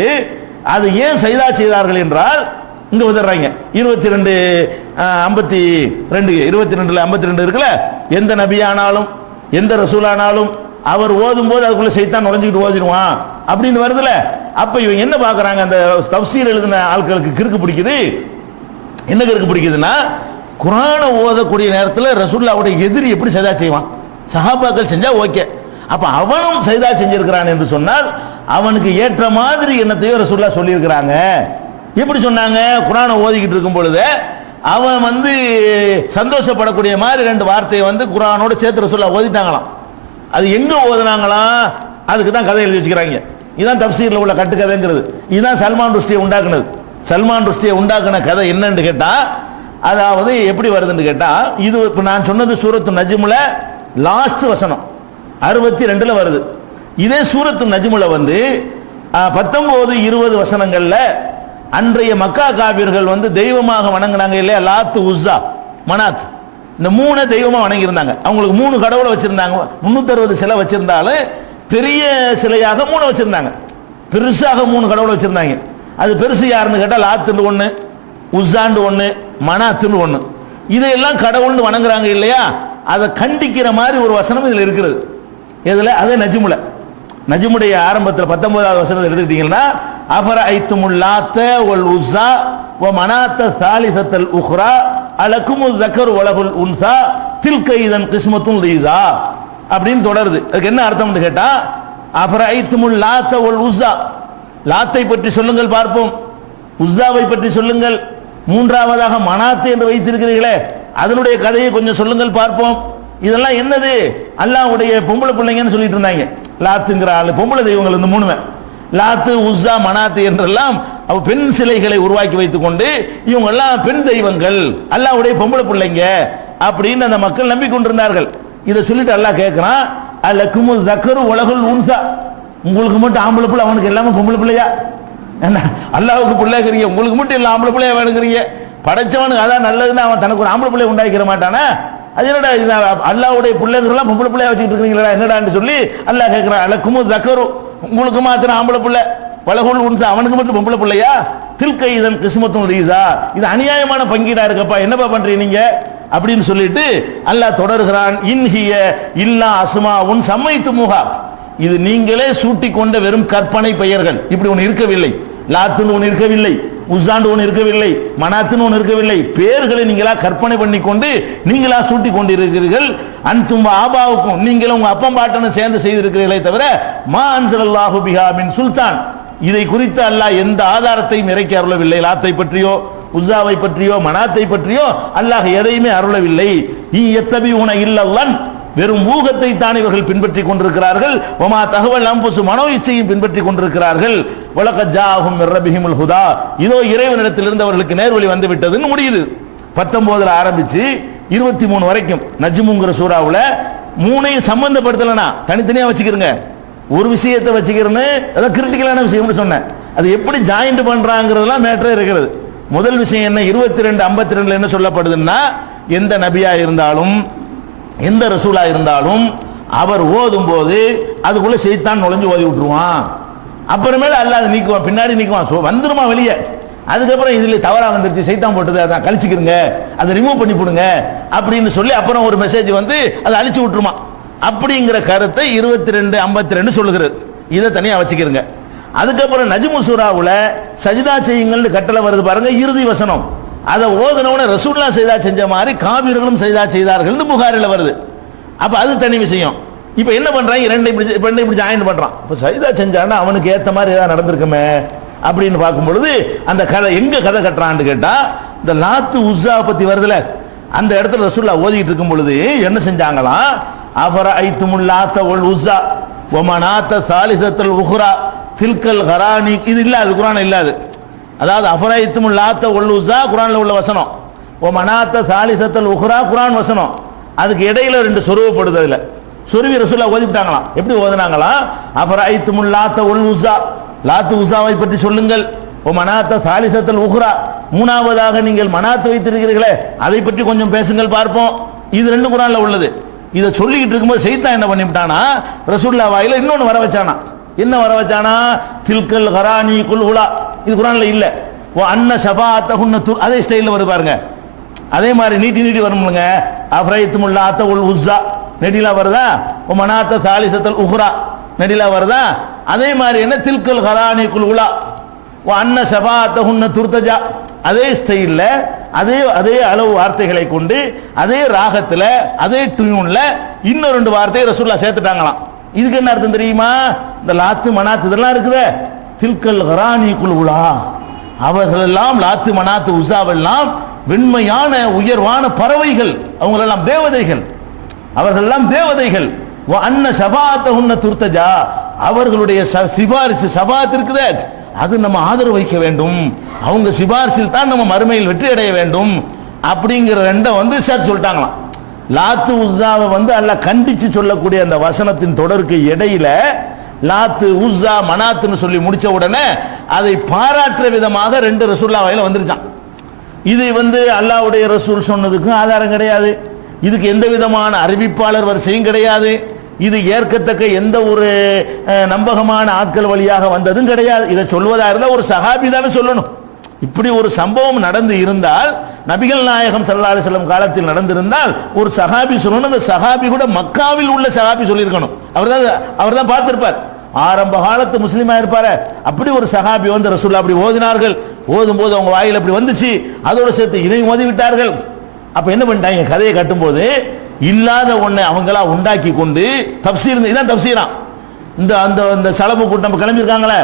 அது ஏன் சஜ்தா செய்தார்கள் என்றால், இங்க வந்துடுறாங்க 22:52 இருக்குல்ல, எந்த நபியானாலும் எந்த ரசூலானாலும் அவர் ஓதும் போது அதுக்குள்ள சைத்தான் நுழைஞ்சிக்கிட்டு ஓதிடுவான் அப்படின்னு வருதுல. அப்ப இவங்க என்ன பாக்குறாங்க, அந்த தஃப்சீர் எழுதின ஆட்களுக்கு கிறுக்கு பிடிக்குது. என்ன கிறுக்கு பிடிக்குதுன்னா, குர்ஆனை ஓதக்கூடிய நேரத்தில் ரசூலுல்லாஹ்வுடைய எதிரி எப்படி சஜ்தா செய்வான்? சஹாபாக்கள் செஞ்சா ஓகே, அப்ப அவனும் சஜ்தா செஞ்சிருக்கிறான் என்று சொன்னால் அவனுக்கு ஏற்ற மாதிரி என்னத்தையோ ரசூலுல்லாஹ் சொல்லியிருக்கிறாங்க. எப்படி சொன்னாங்க? குர்ஆனை ஓதிக்கிட்டு இருக்கும் பொழுது அவன் வந்து சந்தோஷப்படக்கூடிய மாதிரி ரெண்டு வார்த்தையை வந்து குர்ஆனோட சேர்த்து ரசூலுல்லாஹ் ஓதிட்டாங்களாம். அது எங்க ஓதுனாங்களாம்? அதுக்கு தான் கதை எழுதி வச்சுக்கிறாங்க. இதுதான் தஃப்சீர்ல உள்ள கட்டுக்கதைங்கிறது. இதுதான் சல்மான் ருஷ்டியை உண்டாக்குனது. சல்மான் ருஷ்டியை உண்டாக்குன கதை என்னன்னு கேட்டா, அதாவது எப்படி வருதுன்னு கேட்டா, இது இப்ப நான் சொன்னது சூரத்து நஜ்முல லாஸ்ட் வசனம் 62ல வருது. இதே சூரத்து நஜ்முல வந்து 19, 20 வசனங்கள்ல அன்றைய மக்கா காபிர்கள் வந்து தெய்வமாக வணங்கினாங்க இல்லையா, லாத், உஸ்ஸா, மனாத், இந்த 3 தெய்வமா வணங்கி இருந்தாங்க. அவங்களுக்கு 3 கடவுளை வச்சிருந்தாங்க. 360 சிலை வச்சிருந்தாலும் பெரிய சிலையாக 3 வச்சிருந்தாங்க. பெருசாக 3 கடவுளை வச்சிருந்தாங்க. அது பெருசு யாருன்னு கேட்டா, லாத்துன்னு ஒண்ணு, உஸ்ஸாண்டு ஒண்ணு, மனாத்துன்னு ஒண்ணு. இதையெல்லாம் கடவுள்னு வணங்குறாங்க இல்லையா, அதை கண்டிக்கிற மாதிரி ஒரு வசனம் இதுல இருக்கிறது. இதுல அதே நஜ்முல, நஜ்முடைய ஆரம்பத்தில் 19வது வசனத்தை எடுத்துக்கிட்டீங்கன்னா, அஃபரஐத்துமுல் லாத்த வல் உஸ்ஸா வ மனாத்த சாலிசத்தல் உக்ரா அலகுமுல் ஸக்கர் வலகுல் உன்ஸா தில்க இதன் கிஸ்மத்துல் லீஸா அப்படின்னு தொடருது. அதுக்கு என்ன அர்த்தம்னு கேட்டா, அஃபரஐத்துமுல் லாத்த வல் உஸ்ஸா, லாத்தை பற்றி சொல்லுங்கள் பார்ப்போம், உஸ்ஸாவை பற்றி சொல்லுங்கள், மூன்றாவதாக மனாத்து என்று வைத்திருக்கிறீர்களே அதனுடைய கதையை கொஞ்சம் சொல்லுங்கள் பார்ப்போம். இதெல்லாம் என்னது? அல்லாஹ்வுடைய பொம்பளை பிள்ளைங்கன்னு சொல்லிட்டு இருந்தாங்க. லாத்துங்கிற ஆளு பொம்பளை தெய்வங்கள் இந்த மூணுமே, லாத்து உஸ்ஸா மனாத்து என்றெல்லாம் பெண் சிலைகளை உருவாக்கி வைத்துக் கொண்டு இவங்க எல்லாம் பெண் தெய்வங்கள், அல்லாஹ்வுடைய பொம்பளை பிள்ளைங்க அப்படின்னு அந்த மக்கள் நம்பிக்கொண்டிருந்தார்கள். இதை சொல்லிட்டு அல்லாஹ் கேட்கிறான், அல்லக்குமுல் தக்கரு உலகுல் உன்சா, உங்களுக்கு மட்டும் ஆம்பளை பிள்ளை அவனுக்கு எல்லாமே பொம்பளை பிள்ளையா? என்ன அல்லாஹ்வுக்கு பிள்ளைங்கிறீங்க, உங்களுக்கு மட்டும் எல்லாம் ஆம்பளை பிள்ளையா வேணுங்கிறீங்க? படைச்சவனுக்கு அதான் நல்லதுன்னு அவன் தனக்கு ஒரு ஆம்பளை பிள்ளை உண்டாக்கிற மாட்டானா? அது என்னடா அல்லாஹ்வுடைய பிள்ளைங்கிறலாம் பொம்பளை பிள்ளையா வச்சுக்கிட்டு இருக்கீங்களா என்னடான்னு சொல்லி அல்லாஹ் கேட்கிறான். அல்லக்குமுல் தக்கரு, உங்களுக்கு மாத்திரம் ஆம்பளை பிள்ளை, வலகுல் உன்சா அவனுக்கு மட்டும் பொம்பளை பிள்ளையா? தில்க இதன் கிஸ்மத்துன் ரீஸா, இது அநியாயமான பங்கீடா இருக்கப்பா, என்னப்பா பண்றீங்க நீங்க அப்படின்னு சொல்லிட்டு அல்லாஹ் தொடர்கிறான். இன்ஹிய இல்லா அஸ்மாஉன் சம்மைத்துமுஹா, இது நீங்களே சூட்டி கொண்ட வெறும் கற்பனை பெயர்கள். இப்படி ஒன்று இருக்கவில்லை, லாத்துன்னு ஒன்று இருக்கவில்லை, உஸ்ஸான்னு ஒன்று இருக்கவில்லை, மனாத்துன்னு ஒன்று இருக்கவில்லை. பேர்களை நீங்களா கற்பனை பண்ணி கொண்டு நீங்களா சூட்டி கொண்டிருக்கிறீர்கள். அன்தும் ஆபாவுக்கும், நீங்களும் உங்க அப்பம் பாட்டனும் சேர்ந்து செய்திருக்கிறீர்களே தவிர மா அன்ஸலல்லாஹு பிஹா மின் சுல்தான், இதை குறித்து அல்லாஹ் எந்த ஆதாரத்தையும் இறக்கி அருளவில்லை. லாத்தை பற்றியோ உஸ்ஸாவை பற்றியோ மனாத்தை பற்றியோ அல்லாஹ் எதையுமே அருளவில்லை. யத்தபிஊன இல்லல்லன், வெறும் ஊகத்தை தான் இவர்கள் பின்பற்றி கொண்டிருக்கிறார்கள். வமா தகவல் அம்புசு, மனோ இச்சையும் பின்பற்றி கொண்டிருக்கிறார்கள். வலகத் ஜாஅஹும் மிர் ரப்பிஹிமுல் ஹுதா, இதோ இறைவனிடத்திலிருந்து அவர்களுக்கு நேர்வழி வந்து விட்டதுன்னு முடியுது. 19 ஆரம்பிச்சு 23 வரைக்கும் நஜ்முங்கிற சூறாவுல மூணையும் சம்பந்தப்படுத்தலனா தனித்தனியா வச்சுக்கிறங்க. ஒரு விஷயத்தை வச்சுக்கிறேன்னு அதான் கிரிட்டிக்கலான விஷயம்னு சொன்னேன். அது எப்படி ஜாயிண்ட் பண்றாங்கிறதுலாம் மேட்டரே இருக்கிறது. முதல் விஷயம் என்ன, 22 52 என்ன சொல்லப்படுதுன்னா, எந்த நபியா இருந்தாலும் எந்த ரசூலா இருந்தாலும் அவர் ஓதும் போது அதுக்குள்ள சைத்தான் நுழைஞ்சு ஓதி விட்டுருவான். அப்புறமேல அல்லாஹ் நீக்குவான், பின்னாடி நீக்குவான், வந்துருமா வெளியே. அதுக்கப்புறம் இதுல தவறா வந்துருச்சு, சைத்தான் போட்டது, அதான் கழிச்சுக்கிறங்க, அதை ரிமூவ் பண்ணி போடுங்க அப்படின்னு சொல்லி அப்புறம் ஒரு மெசேஜ் வந்து அதை அழிச்சு விட்டுருமா. அப்படிங்கிற கருத்தை 22 52 சொல்லுகிறது. இதை தனியா வச்சுக்கிறங்க. அதுக்கப்புறம் நஜ்மு சூராவுல சஜிதா செய்யுங்கள்னு கட்டளை வருது பாருங்க, இறுதி வசனம். அதை ஓதுனவன ரசூலுல்லாஹ் சஜிதா செஞ்ச மாதிரி காபிர்களும் சஜிதா செய்தார்கள்னு புகாரில் வருது. அப்ப அது தனி விஷயம். இப்ப என்ன பண்றாங்க, ரெண்டு இப்படி ஜாயின் பண்றான். இப்ப சஜிதா செஞ்சான்னா அவனுக்கு ஏத்த மாதிரி ஏதாவது நடந்திருக்குமே அப்படின்னு பார்க்கும் பொழுது அந்த கதை எங்க கதை கட்டுறான்னு கேட்டா, இந்த லாத்து உஸ்ஸா பத்தி வருதுல, அந்த இடத்துல ரசூலுல்லாஹ் ஓதிட்டு இருக்கும் பொழுது என்ன செஞ்சாங்களாம், அஃபரஐத்துமுல் லாத்த வல் உஸ்ஸா வ மனாத்த சாலிசத்துல் உக்ரா தில்கல் கரானி, இது இல்ல, அது குர்ஆன்ல இல்ல. அது அதாவது அஃபரஐத்துமுல் லாத்த வல் உஸ்ஸா குர்ஆன்ல உள்ள வசனம், வ மனாத்த சாலிசத்துல் உக்ரா குர்ஆன் வசனம். அதுக்கு இடையில ரெண்டு சொருவப்படுது. அதுல சொருவி ரசூலுல்லாஹ் ஓதிட்டாங்களாம். எப்படி ஓதுனாங்களாம், அஃபரஐத்துமுல் லாத்த வல் உஸ்ஸா, லாத்து உஸ்ஸாவை பற்றி சொல்லுங்கள், ஓ மனாத்த சாலிசத்துல் உக்ரா, மூணாவதாக நீங்கள் மனாத் வைத்திருக்கிறீர்களே அதை பற்றி கொஞ்சம் பேசுங்கள் பார்ப்போம். இது ரெண்டு குர்ஆன்ல உள்ளது. இதை சொல்லிக்கிட்டு இருக்கும்போது சைத்தான் என்ன பண்ணிவிட்டானா, ரசூலுல்லாஹ் வாயில இன்னொன்னு வர வச்சானா. என்ன வர வச்சானா, தில்கல் கரானி குல் உலா, இது குர்ஆன்ல இல்ல. ஓ அன்ன ஷபாஅத்தஹுன்ன, அதே ஸ்டைல்ல வருது பாருங்க. அதே மாதிரி நீட்டி நீட்டி வரும்ங்க. அஃபரைத்துமுல் லாத்த வல் உஸ்ஸா நெடிலா வருதா, ஓ மனாத்த சாலிசத்துல் உக்ரா நெடிலா வருதா. அதே மாதிரி என்ன, தில்கல் கரானி குல் உலா ஓ அன்ன ஷபாஅத்தஹுன்ன துர்தஜா, அதே ஸ்டைல்ல அதே அளவு வார்த்தைகளை கொண்டு அதே ராகத்துல அதே டியூன்ல இன்னும் ரெண்டு வார்த்தையை ரசூலுல்லாஹ் சேர்த்துட்டாங்களாம். இதுக்கு என்ன அர்த்தம் தெரியுமா, இந்த லாத்து மனாத்து இதெல்லாம் இருக்குது, தில்கல் கரானி குல் உலா, அவர்கள் எல்லாம் லாத்து மனாத்து உஸ்ஸாவெல்லாம் வெண்மையான உயர்வான பறவைகள், அவங்களெல்லாம் தேவதைகள், அவர்கள் எல்லாம் தேவதைகள். வ அன்ன ஷபாஅத்தஹுன்ன துர்தஜா, அவர்களுடைய சிபாரிசு ஷபாத் இருக்குது, அது நம்ம ஆதரவு வைக்க வேண்டும், அவங்க சிபாரிசில் தான் நம்ம மறுமையில் வெற்றி அடைய வேண்டும் அப்படிங்கிற ரெண்டை வந்து சார் சொல்லிட்டாங்களாம். லாத்து உஸ்ஸாவை வந்து அல்லாஹ் கண்டிச்சு சொல்லக்கூடிய அந்த வசனத்தின் தொடருக்கு இடையில லாத்து உஸ்ஸா மனாத்துன்னு சொல்லி முடிச்ச உடனே அதை பாராட்டுற விதமாக ரெண்டு ரசூலுல்லாஹ் வாயில வந்துருச்சான். இது வந்து அல்லாஹ்வுடைய ரசூல் சொன்னதுக்கும் ஆதாரம் கிடையாது, இதுக்கு எந்த விதமான அறிவிப்பாளர் வரிசையும் கிடையாது, இது ஏற்கத்தக்க எந்த ஒரு நம்பகமான ஆட்கள் வழியாக வந்ததும் கிடையாது. இதை சொல்வதா இருந்தால் ஒரு சஹாபி தானே சொல்லணும். இப்படி ஒரு சம்பவம் நடந்து இருந்தால், நபிகள் நாயகம் ஸல்லல்லாஹு அலைஹி வஸல்லம் காலத்தில் நடந்திருந்தால் ஒரு சஹாபி சொல்லணும். அந்த சஹாபி கூட மக்காவில் உள்ள சஹாபி சொல்லியிருக்கணும். அவர் தான் பார்த்திருப்பார், ஆரம்ப காலத்து முஸ்லீமா இருப்பாரு. அப்படி ஒரு சஹாபி வந்து ரசூலுல்லாஹ் அப்படி ஓதினார்கள், ஓதும் போது அவங்க வாயில் அப்படி வந்துச்சு, அதோடு சேர்த்து இதையும் ஓதி விட்டார்கள். அப்ப என்ன பண்ணிட்டாங்க, கதையை கட்டும்போது இல்லாத ஒன்றை அவங்களா உண்டாக்கி கொண்டு தப்சீர், இதான் தப்சீரா. இந்த சலபு கூட்டம் கிளம்பியிருக்காங்களே,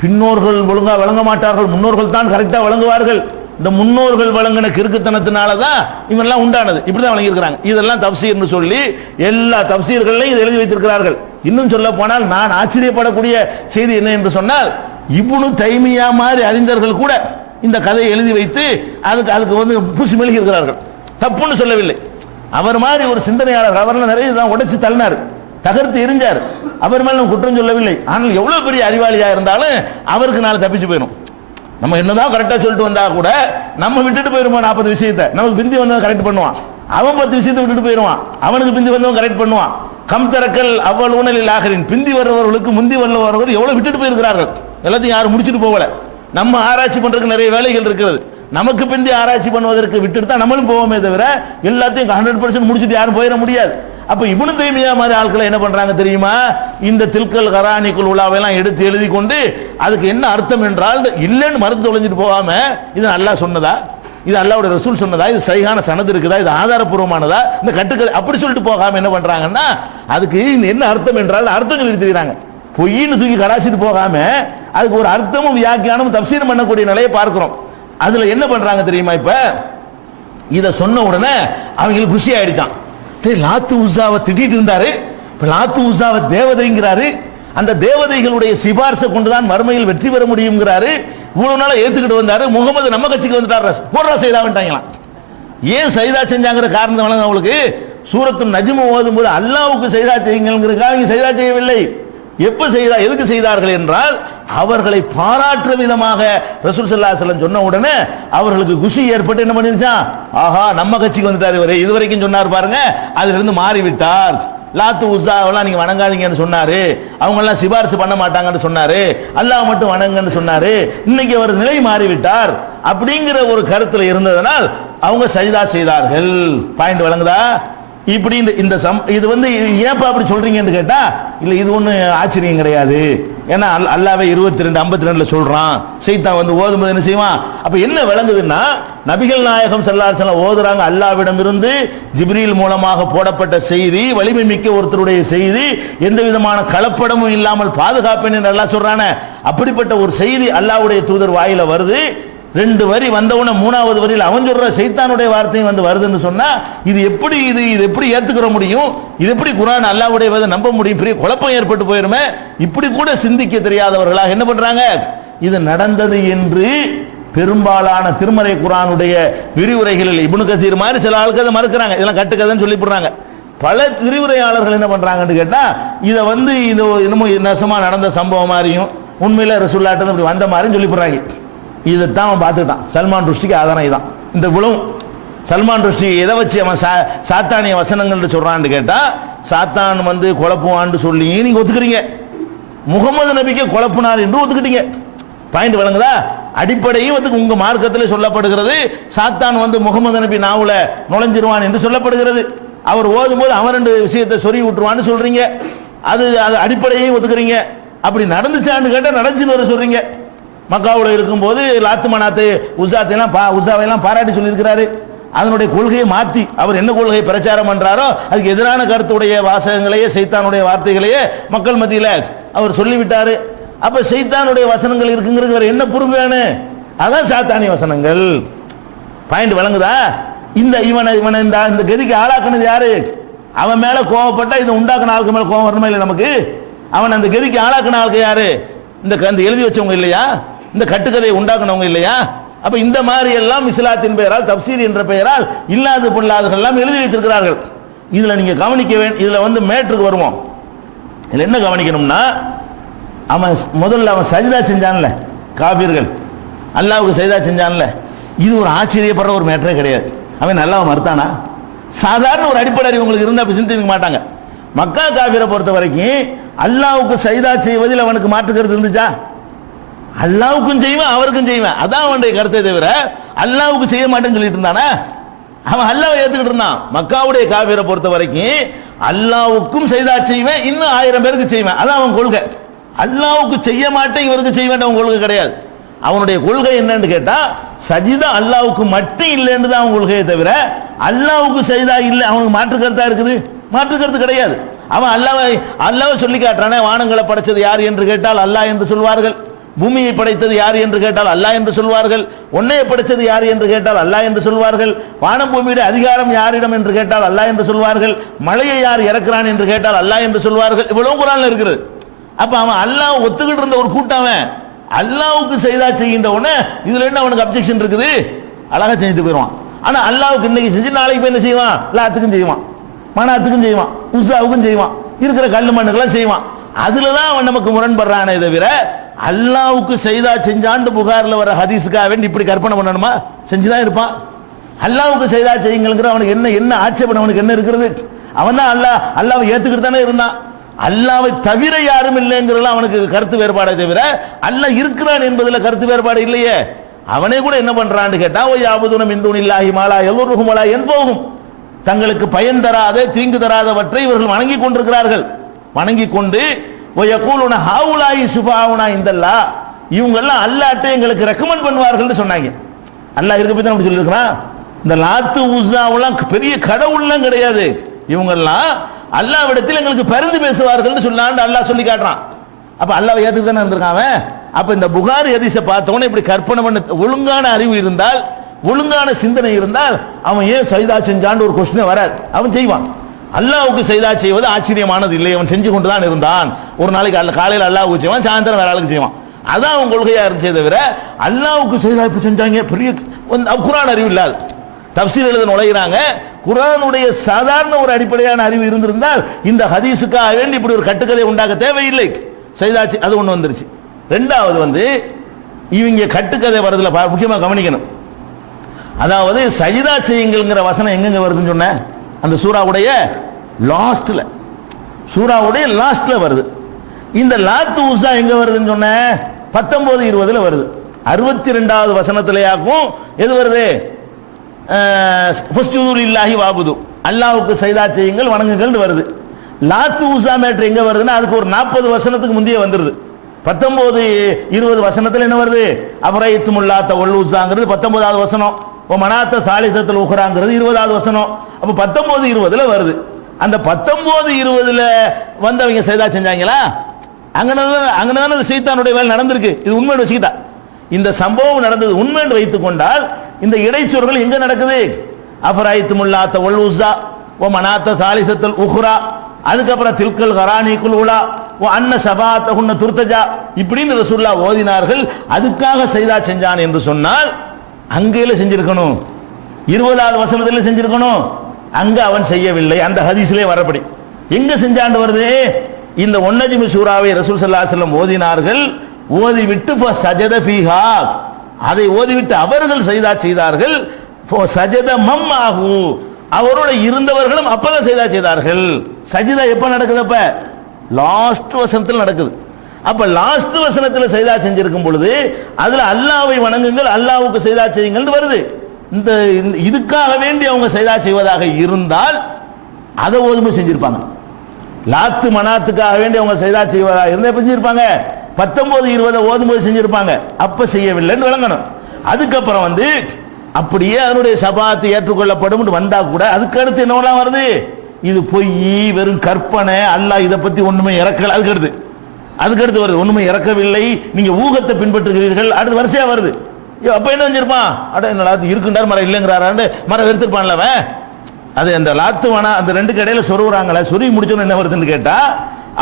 பின்னோர்கள் ஒழுங்கா வழங்க மாட்டார்கள், முன்னோர்கள் தான் கரெக்டா வழங்குவார்கள், இந்த முன்னோர்கள் வழங்கின கிறுக்குத்தனத்தினால தான் இவெல்லாம் உண்டானது. இப்படிதான் வழங்கி இருக்கிறாங்க. இதெல்லாம் தப்சீர்னு சொல்லி எல்லா தப்சீர்களையும் இதை எழுதி வைத்திருக்கிறார்கள். இன்னும் சொல்ல போனால் நான் ஆச்சரியப்படக்கூடிய செய்தி என்ன என்று சொன்னால், இப்னு தைமியா மாதிரி அறிஞர்கள் கூட இந்த கதையை எழுதி வைத்து அதுக்கு வந்து பூசி மெழுகி இருக்கிறார்கள். தப்புன்னு சொல்லவில்லை. அவர் மாதிரி ஒரு சிந்தனையாளர், அவரெல்லாம் நிறைய தான் உடைச்சு தள்ளினார், தகர்த்து எரிஞ்சார். அவர் மேல நம்ம குற்றம் சொல்லவில்லை. ஆனால் எவ்வளவு பெரிய அறிவாளியா இருந்தாலும் அவருக்கு நாளை தப்பிச்சு போயிடும். நம்ம என்னதான் கரெக்டா சொல்லிட்டு வந்தா கூட நம்ம விட்டுட்டு போயிருவோம். 40 விஷயத்தை நமக்கு பிந்தி வந்தவன் கரெக்ட் பண்ணுவான், அவன் 10 விஷயத்தை விட்டுட்டு போயிருவான், அவனுக்கு பிந்தி வந்தவன் கரெக்ட் பண்ணுவான். கம் தரக்கல் அவ்வளவு ஊனலில் ஆகரின், பிந்தி வர்றவர்களுக்கு முந்தி வர்றவர்கள் எவ்வளவு விட்டுட்டு போயிருக்கிறார்கள். எல்லாத்தையும் யாரும் முடிச்சுட்டு போகல. நம்ம ஆராய்ச்சி பண்றதுக்கு நிறைய வேலைகள் இருக்கிறது. நமக்கு பிந்தி ஆராய்ச்சி பண்ணுவதற்கு விட்டுட்டு தான் நம்மளும் போவோமே தவிர எல்லாத்தையும் 100% முடிச்சுட்டு யாரும் போயிட முடியாது. அப்ப இப்னு தைமியா மாதிரி ஆட்களை என்ன பண்றாங்க தெரியுமா, இந்த தில்கல் கரானிக்குல் உலாவெல்லாம் எடுத்து எழுதி கொண்டு அதுக்கு என்ன அர்த்தம் என்றால் இல்லைன்னு மறுத்து தொலைஞ்சிட்டு போகாம, இது அல்லாஹ் சொன்னதா, இது அல்லாஹ்வுடைய ரசூல் சொன்னதா, இது சரியான சனது இருக்குதா, இது ஆதாரப்பூர்வமானதா, இந்த கட்டுக்கதை அப்படி சொல்லிட்டு போகாம என்ன பண்றாங்கன்னா அதுக்கு என்ன அர்த்தம் என்றால் அர்த்தங்கள் எழுதிக்கிறாங்க. பொய்ன்னு தூக்கி கடாசிட்டு போகாம அதுக்கு ஒரு அர்த்தமும் வியாக்கியானமும் தப்சீர் பண்ணக்கூடிய நிலையை பார்க்கிறோம். அதுல என்ன பண்றாங்க தெரியுமா, இப்ப இத சொன்ன உடனே அவங்களுக்கு குஷி ஆயிடுச்சான். லாத்து உஸாவை திட்டிட்டு இருந்தாரு, இப்ப லாத்து உஸாவை தேவதைங்கிறாரு, அந்த தேவதைகளுடைய சிபார்சை கொண்டுதான் மறுமையில் வெற்றி பெற முடியுங்கிறாரு. இவ்வளவு நாள ஏத்துக்கிட்டு வந்தாரு. முகமது நம்ம கட்சிக்கு வந்துட்டாரு, போடுறா சைதா வந்துட்டாங்களாம். ஏன் சைதா செஞ்சாங்கிற காரணம் அவங்களுக்கு சூரத்து நஜ்ம் ஓதும் போது அல்லாஹ்வுக்கு சைதா செய்யுங்கிறதுக்காக சைதா செய்யவில்லை. எப்ப செய்தா, எதுக்கு செய்தார்கள் என்றால் அவர்களை பாராட்டுற விதமாக ரசூல் ஸல்லல்லாஹு அலைஹி வஸல்லம் சொன்ன உடனே அவர்களுக்கு குஷி ஏற்பட்டு என்ன பண்ணிருச்சான், ஆஹா நம்ம கட்சிக்கு வந்துட்டாரு இவரு, இதுவரைக்கும் சொன்னார் பாருங்க அதுல இருந்து மாறிவிட்டார். லாத்து உஸாவெல்லாம் நீங்க வணங்காதீங்கன்னு சொன்னாரு, அவங்க எல்லாம் சிபாரிசு பண்ண மாட்டாங்கன்னு சொன்னாரு, அல்லாஹ் மட்டும் வணங்குன்னு சொன்னாரு, இன்னைக்கு அவர் நிலை மாறிவிட்டார் அப்படிங்கிற ஒரு கருத்துல இருந்ததனால் அவங்க சஜிதா செய்தார்கள். பாயிண்ட் வழங்குதா? இப்படி இந்த இது வந்து ஏப்பா அப்படி சொல்றீங்கன்னு கேட்டா, இல்ல இது ஒண்ணு ஆச்சரியம் கிடையாது. ஏன்னா அல்லாஹ்வே 22:52 சொல்றான். சைத்தான் வந்து ஓதும்போது என்ன செய்வான்? அப்ப என்ன விளங்குதுன்னா, நபிகள் நாயகம் ஸல்லல்லாஹு அலைஹி வஸல்லம் ஓதுறாங்க, அல்லாஹ்விடம் இருந்து ஜிப்ரீல் மூலமாக போடப்பட்ட செய்தி, வலிமை மிக்க ஒருத்தருடைய செய்தி, எந்த விதமான கலப்படமும் இல்லாமல் பாதுகாப்பேன் என்று அல்லாஹ் சொல்றானே, அப்படிப்பட்ட ஒரு செய்தி அல்லாஹ்வுடைய தூதர் வாயில வருது. 2 வரி வந்தவுடனே 3வது வரியில் அவன் சொல்ற சைத்தானுடைய வார்த்தையும் வந்து வருதுன்னு சொன்னா இது எப்படி ஏத்துக்கிற முடியும்? இது எப்படி குர்ஆன் அல்லாஹ்வுடைய வேதம் நம்ப முடியும்? பெரிய குழப்பம் ஏற்பட்டு போயிருமே. இப்படி கூட சிந்திக்க தெரியாதவர்களாக என்ன பண்றாங்க, இது நடந்தது என்று பெரும்பாலான திருமறை குர்ஆனுடைய விரிவுரைகளில் இப்னு கசீர் மாதிரி சில ஆட்கள் அதை மறுக்கிறாங்க, இதெல்லாம் கட்டுக்கதைன்னு சொல்லி போடுறாங்க. பல விரிவுரையாளர்கள் என்ன பண்றாங்கன்னு கேட்டா இதை வந்து இது என்னமோ நெசமா நடந்த சம்பவம் மாதிரியும் உண்மையில ரசூலுல்லாஹ் இப்படி வந்த மாதிரியும் சொல்லி போடுறாங்க. இதைத்தான் அவன் பார்த்துக்கிட்டான். சல்மான் ருஷ்டிக்கு ஆதாரம் இதான். இந்த குலம் சல்மான் ருஷ்டி எதை வச்சு அவன் சாத்தானிய வசனங்கள் சொல்றான்னு கேட்டா, சாத்தான் வந்து குழப்புவான்னு சொல்லி நீங்க ஒத்துக்கிறீங்க, முகமது நபிக்கு குழப்பினார் என்று ஒத்துக்கிட்டீங்க. பாயிண்ட் வழங்குதா? அடிப்படையும் வந்து உங்க மார்க்கத்தில் சொல்லப்படுகிறது, சாத்தான் வந்து முகமது நபி நாவுல நுழைஞ்சிருவான் என்று சொல்லப்படுகிறது. அவர் ஓதும் போது அவன் 2 விஷயத்தை சொறி விட்டுருவான்னு சொல்றீங்க. அது அடிப்படையையும் ஒத்துக்கிறீங்க. அப்படி நடந்துச்சான்னு கேட்டா நடந்துச்சுன்னு வர சொல்றீங்க. மக்காவுல இருக்கும்போது லாத்து மனாத்து உஸாவையெல்லாம் பாராட்டி சொல்லியிருக்கிறாரு. அதனுடைய கொள்கையை மாற்றி அவர் என்ன கொள்கையை பிரச்சாரம் பண்றாரோ அதுக்கு எதிரான கருத்துடைய வாசகங்களையே, சைத்தானுடைய வார்த்தைகளையே மக்கள் மத்தியில் அவர் சொல்லிவிட்டாரு. அப்ப சைத்தானுடைய வசனங்கள் இருக்குங்கிறது வேற என்ன பொறுப்பு வேணும்? அதான் சாத்தானிய வசனங்கள். பாயிண்ட் வழங்குதா? இவனை இந்த கதிக்கு ஆளாக்குனது யாரு? அவன் மேல கோவப்பட்டா இதை உண்டாக்குன ஆளுக்கு மேல கோவம் வரணுமா இல்லை நமக்கு? அவன் அந்த கதிக்கு ஆளாக்குன ஆளுக்கு யாரு? இந்த எழுதி வச்சவங்க இல்லையா? இந்த கட்டுக்கதையை உண்டாக்குனவங்க இல்லையா? அப்ப இந்த மாதிரி எல்லாம் இஸ்லாத்தின் பெயரால், தப்சீர் என்ற பெயரால் இல்லாத பொல்லாதவர்கள் எல்லாம் எழுதி வைத்திருக்கிறார்கள். இதுல நீங்க கவனிக்க வேண்டும். இதுல வந்து மேட்ருக்கு வருவோம். இதுல என்ன கவனிக்கணும்னா, முதல்ல அவன் சஜிதா செஞ்சான்ல, காபீர்கள் அல்லாஹ்வுக்கு சஜிதா செஞ்சான்ல, இது ஒரு ஆச்சரியப்படுற ஒரு மேட்டரே கிடையாது. அவன் அல்லாஹ்வை மறுத்தானா? சாதாரண ஒரு அடிப்படை அறிவு உங்களுக்கு இருந்தா சிந்திக்க மாட்டாங்க. மக்கா காபீரை பொறுத்த வரைக்கும் அல்லாஹ்வுக்கு சஜிதா செய்வதில் அவனுக்கு மாற்று கருத்து இருந்துச்சா? அல்லாஹ்வுக்கும் செய்வேன் அவருக்கும் செய்வேன், அதான் அவனுடைய கருத்தை தவிர அல்லாஹ்வுக்கு செய்ய மாட்டேன்னு சொல்லிட்டு இருந்தானா? அவன் அல்லாஹ்வை ஏத்துக்கிட்டு இருந்தான். மக்காவுடைய காபீரை பொறுத்த வரைக்கும் அல்லாஹ்வுக்கும் சஜிதா செய்வேன், இன்னும் 1000 பேருக்கு செய்வேன், அதான் அவன் கொள்கை. அல்லாஹ்வுக்கு செய்ய மாட்டேன் இவருக்கு செய்ய வேண்டாம் அவன் கொள்கை கிடையாது. அவனுடைய கொள்கை என்னன்னு கேட்டா, சஜிதா அல்லாஹ்வுக்கு மட்டும் இல்லைன்னு தான் அவன் கொள்கையை தவிர அல்லாஹ்வுக்கு சஜிதா இல்லை அவனுக்கு மாற்று கருத்தா இருக்குது? மாற்று கருத்து கிடையாது. அவன் அல்லாஹ்வை சொல்லி காட்டுறானே, வானங்களை படைச்சது யார் என்று கேட்டால் அல்லாஹ் என்று சொல்வார்கள், பூமியை படைத்தது யார் என்று கேட்டால் அல்லாஹ் என்று சொல்வார்கள். உன்னையை படைத்தது யார் என்று கேட்டால் அல்லாஹ் என்று சொல்வார்கள். வானம் பூமியுடைய அதிகாரம் யாரிடம் என்று கேட்டால் அல்லாஹ் என்று சொல்வார்கள். மழையை யார் இறக்குறான் என்று கேட்டால் அல்லாஹ் என்று சொல்வார்கள். இவ்வளவு குர்ஆன்ல இருக்குது. அப்ப அவன் அல்லாஹ் ஒத்துக்கிட்டு இருந்த ஒரு கூட்டவன் அல்லாஹ்வுக்கு செய்தா செய்கின்ற உடனே இதுல என்ன அவனுக்கு அப்ஜெக்ஷன் இருக்குது? அழகா செஞ்சுட்டு போயிடுவான். ஆனா அல்லாஹ்வுக்கு இன்னைக்கு செஞ்சு நாளைக்கு போய் என்ன செய்வான்? லாத்துக்கும் செய்வான், மனாத்துக்கும் செய்வான், உஸாவுக்கும் செய்வான், இருக்கிற கல்லு மண்ணுக்கெல்லாம் செய்வான். அதுலதான் அவன் நமக்கு முரண்படுறானே தவிர அல்லாஹ்வுக்கு செய்தா செஞ்சாண்டு புகார்ல வர ஹதீஸுக்காக வேண்டி இப்படி கற்பனை பண்ணணுமா? செஞ்சுதான் இருப்பான். அல்லாஹ்வுக்கு செய்தா செய்யுங்கிற அவனுக்கு என்ன ஆட்சேபம் அவனுக்கு என்ன இருக்கிறது? அவன் தான் அல்லாஹ்வை ஏத்துக்கிட்டு தானே இருந்தான். அல்லாஹ்வை தவிர யாரும் இல்லைங்கிறதுல அவனுக்கு கருத்து வேறுபாடை தவிர அல்லாஹ் இருக்கிறான் என்பதுல கருத்து வேறுபாடு இல்லையே. அவனே கூட என்ன பண்றான்னு கேட்டா ஓ யாபுதுன மின் துனில்லாஹி மா லா யதுர்ருஹும் வலா யன்ஃபுஹும், தங்களுக்கு பயன் தராத தீங்கு தராதவற்றை இவர்கள் வணங்கி கொண்டிருக்கிறார்கள். வணங்கி கொண்டு வயகூலுன ஹாவுலாயி ஷுஃபாவுனா இந்தல்லாஹ், இவங்க எல்லாம் அல்லாஹ்ட்ட எங்களுக்கு ரெக்கமெண்ட் பண்ணுவார்கள்னு சொன்னாங்க. அல்லாஹ் இருக்க பத்தி நம்ம சொல்லியிருக்கிறான். இந்த லாத்து உஸாவெல்லாம் பெரிய கடவுள்லாம் கிடையாது. இவங்க எல்லாம் அல்லாஹ்விடத்தில் எங்களுக்கு பரிந்து பேசுவார்கள்னு சொன்னான்னு அல்லாஹ் சொல்லி காட்டுறான். அப்ப அல்லாஹ் ஏத்துக்கு தானே இருந்திருக்கான் அவன். அப்ப இந்த புகாரி ஹதீஸை பார்த்தவொடனே இப்படி கற்பனை பண்ண ஒழுங்கான அறிவு இருந்தால், ஒழுங்கான சிந்தனை இருந்தால் அவன் ஏன் சைதா செஞ்சான்னு ஒரு கொஸ்டினே வராது. அவன் செய்வான். அல்லாஹ்வுக்கு சைதா செய்வது ஆச்சரியமானது இல்லை. அவன் செஞ்சு கொண்டு தான் இருந்தான். ஒரு நாளைக்கு காலையில் அல்லாஹ்வுக்கு செய்வான், சாயந்தரம் வேற ஆளுக்கு செய்வான். அதான் அவன் கொள்கையா இருந்துச்சே தவிர அல்லாஹ்வுக்கு சைதா இப்படி செஞ்சாங்க பெரிய குர்ஆன் அறிவு இல்லாது தப்சீர் எழுத நுழைகிறாங்க. குர்ஆனுடைய சாதாரண ஒரு அடிப்படையான அறிவு இருந்திருந்தால் இந்த ஹதீஸுக்காக வேண்டி இப்படி ஒரு கட்டுக்கதை உண்டாக்க தேவையில்லை. சைதாச்சி அது ஒன்று வந்துருச்சு. ரெண்டாவது இவங்க கட்டுக்கதை வரதுல முக்கியமாக கவனிக்கணும். அதாவது சஜிதா செய்யுங்கள்ங்கிற வசனம் எங்கெங்க வருதுன்னு சொன்ன அந்த சூராவுடைய லாஸ்ட்ல வருது. இந்த லாத்து உஸா எங்க வருதுன்னு சொன்ன 19-20 வருது. 62வது வசனத்திலேயாக்கும் எது வருது? ஃபஸ்ஜுதுலில்லாஹி வாபுது, அல்லாஹ்வுக்கு சஜிதா செய்யுங்கள் வணங்குங்கள் வருது. லாத்து உஸா மேட்டர் எங்க வருதுன்னா அதுக்கு ஒரு 40 வசனத்துக்கு முந்தைய வந்துருது. 19-20 வசனத்தில் என்ன வருது? அபரைத்துமுல்லாத்த ஒல்லூசாங்கிறது 19வது வசனம். மனாத்த சாலிசத்தில் உஹ்ராங்கிறது 20வது வசனம். அப்ப 19-20 வருது. அந்த 19-20 வந்தவங்க சைதா செஞ்சாங்களா? அங்கதான சைத்தானுடைய வேலை நடந்திருக்கு. இது உண்மையை வச்சுக்கிட்டா இந்த சம்பவம் நடந்தது உண்மை என்று வைத்துக் கொண்டால் இந்த இடைச்சொற்கள் எங்க நடக்குது? அபரைத்துமுல்லாத்த ஒல்லூசா ஓ மனாத்த சாலிசத்தில் உஹ்ரா, அதுக்கப்புறம் தில்கல் கரானிக்குல் உலா ஓ அன்ன சபாத்தகுன்ன துர்த்தஜா இப்படின்னு ரசூலுல்லாஹ் ஓதினார்கள். அதுக்காக சைதா செஞ்சான் என்று சொன்னால் அங்கேல செஞ்சிருக்கணும், 20வது வசனத்தில் செஞ்சிருக்கணும். அங்க அவன் செய்யவில்லை. அந்த ஹதீஸிலே வரப்படி எங்க செஞ்சாண்டு வருது? இந்த ஒன்னஜ்மி சூராவை ரசூல் ஸல்லல்லாஹு அலைஹி வஸல்லம் ஓதினார்கள். ஓதிவிட்டு சஜத ஃபீஹா, அதை ஓதிவிட்டு அவர்கள் சைதா செய்தார்கள். சஜத மம்மாஹு, அவரோட இருந்தவர்களும் அப்பதான் சஜிதா செய்தார்கள். சஜிதா எப்ப நடக்குது? அப்ப லாஸ்ட் வசனத்தில் நடக்குது. அப்ப லாஸ்ட் வசனத்தில் சஜிதா செஞ்சிருக்கும் பொழுது அதுல அல்லாஹ்வை வணங்குங்கள், அல்லாஹ்வுக்கு சஜிதா செய்யுங்கள் வருது. இந்த இதுக்காக வேண்டி அவங்க சஜிதா செய்வதாக இருந்தால் அதை ஓதுமை செஞ்சிருப்பாங்க. லாத்து மனாத்துக்காக வேண்டி அவங்க சஜிதா செய்வதாக இருந்தா எப்ப செஞ்சிருப்பாங்க? 19-20 ஓதும்போது செஞ்சிருப்பாங்க. அப்ப செய்யவில்லைன்னு விளங்கணும். அதுக்கப்புறம் அப்படியே அதனுடைய சபாத்து ஏற்றுக்கொள்ளப்படும் வந்தா கூட அதுக்கு அடுத்து என்னவெல்லாம் வருது? இது பொய், வெறும் கற்பனை, அல்லாஹ் இதை பத்தி ஒண்ணுமே இறக்கல. அதுக்கடுத்து வருது ஒண்ணுமே இறக்கவில்லை, நீங்க ஊகத்தை பின்பற்றுகிறீர்கள். அடுத்து வரிசையா வருது. அப்ப என்ன செஞ்சிருப்பான்? அட என்ன இருக்குண்டார் மரம் இல்லைங்கிறாராண்டு மரம் வெறுத்திருப்பான்ல அவன். அது அந்த லாத்து வேணா அந்த ரெண்டுக்கு இடையில சொருவுறாங்களே, சொருவி முடிச்சோன்னு என்ன வருதுன்னு கேட்டா